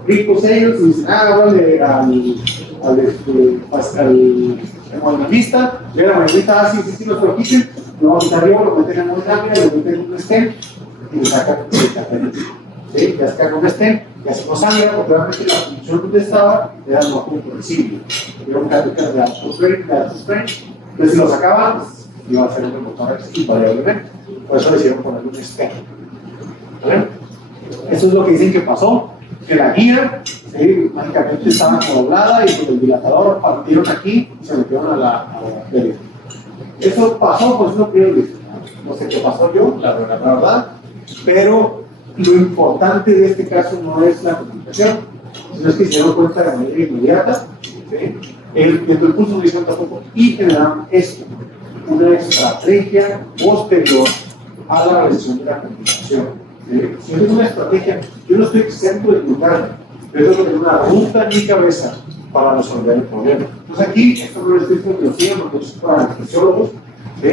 ricos ellos, y dicen, háblale al hemodinamista, le da la hemodinamista, sí, lo quiten, lo vamos a quitar arriba, lo meten en una lámina, lo meten en un stent y lo sacan el catéter. ¿Sí? Ya sacan un stent, y así no sangra, porque realmente la función donde estaba era no compresible. Era un catéter de alto strength, entonces si lo sacaban, pues, iba a ser un remotor invariablemente. Por eso le hicieron poner un stent. ¿Vale? Eso es lo que dicen que pasó, que la guía, ¿sí? Mágicamente estaba doblada y con el dilatador partieron aquí y se metieron a la arteria. Eso pasó, pues no creo que no sé qué pasó yo, la verdad, pero lo importante de este caso no es la comunicación, sino es que se dieron cuenta de manera inmediata, ¿sí? Dentro del pulso no hicieron tampoco y generaron esto, una estrategia posterior a la realización de la comunicación. Si es una estrategia, yo no estoy exento de equivocarme, pero yo tengo que tener una ruta en mi cabeza para resolver el problema. Entonces aquí, esto no lo estoy diciendo que lo sigan, porque es para anestesiólogos, ¿sí?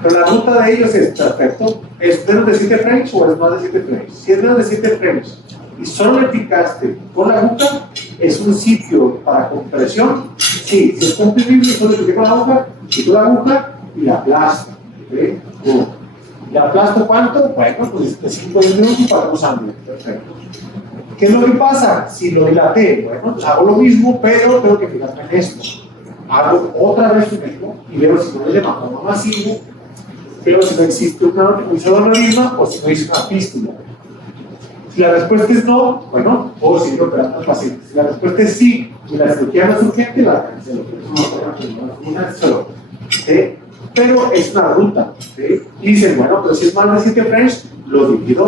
Pero la ruta de ellos es perfecto, ¿es menos de 7 frames o es más de 7 frames? Si es menos de 7 frames y solo le picaste con la aguja, es un sitio para compresión. Sí, si es comprimible, solo le piqué con la aguja, quito la aguja y la aplasto. ¿Sí? ¿La aplasto cuánto? Bueno, pues de 5 a 10 minutos para no sangre. Perfecto. ¿Qué es lo que pasa? Si lo dilaté, bueno, pues hago lo mismo, pero tengo que fijarme en esto. Hago otra vez lo mismo y veo si no es hematoma masivo, veo si no existe un aneurisma o si no hice una fístula. Si la respuesta es no, bueno, puedo seguir operando al paciente. Si la respuesta es sí y la cirugía no es urgente, la cancelo. ¿Sí? Pero es una ruta. ¿Sí? Y dicen, bueno, pero si es más de 7 frames, lo divido.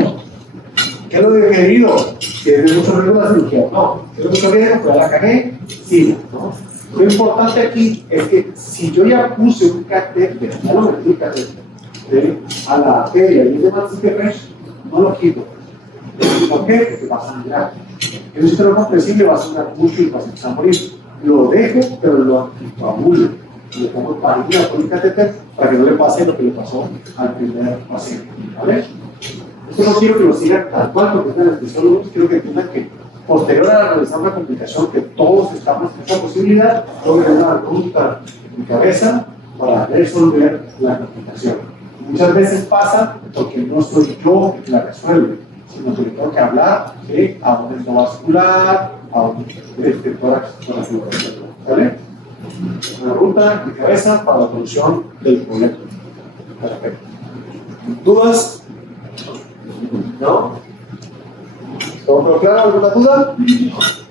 ¿Qué lo he dividido? ¿Tiene mucho riesgo la cirugía? No. ¿Tiene mucho riesgo? Pues ya la cagué. Sí. ¿No? Lo importante aquí es que si yo ya puse un catéter, ya lo metí el catéter, ¿sí? A la arteria y es de más de 7 frames, no lo quito. ¿Por qué? Porque va a sangrar. El sistema compresible va a sangrar mucho y va a morir. Lo dejo, pero lo anticoagulo. Le pongo parina con un catéter para que no le pase lo que le pasó al primer paciente. ¿Vale? Esto no quiero que lo sigan tal cual, porque es de anestesiólogos, quiero que entiendan que posterior a realizar una complicación, que todos estamos en esa posibilidad, logren una ruta en cabeza para resolver la complicación. Muchas veces pasa porque no soy yo el que la resuelve, sino que le tengo que hablar a un endovascular, a un tórax torácico, ¿vale? Una ruta de cabeza para la solución del problema. Perfecto. ¿Dudas? ¿No? ¿Todo claro? ¿Alguna duda?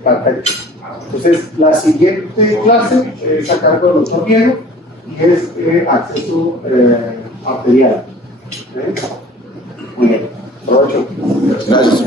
Perfecto. Entonces, la siguiente clase es a cargo del doctor Diego y es acceso arterial. ¿Okay? Muy bien. Provecho. Gracias.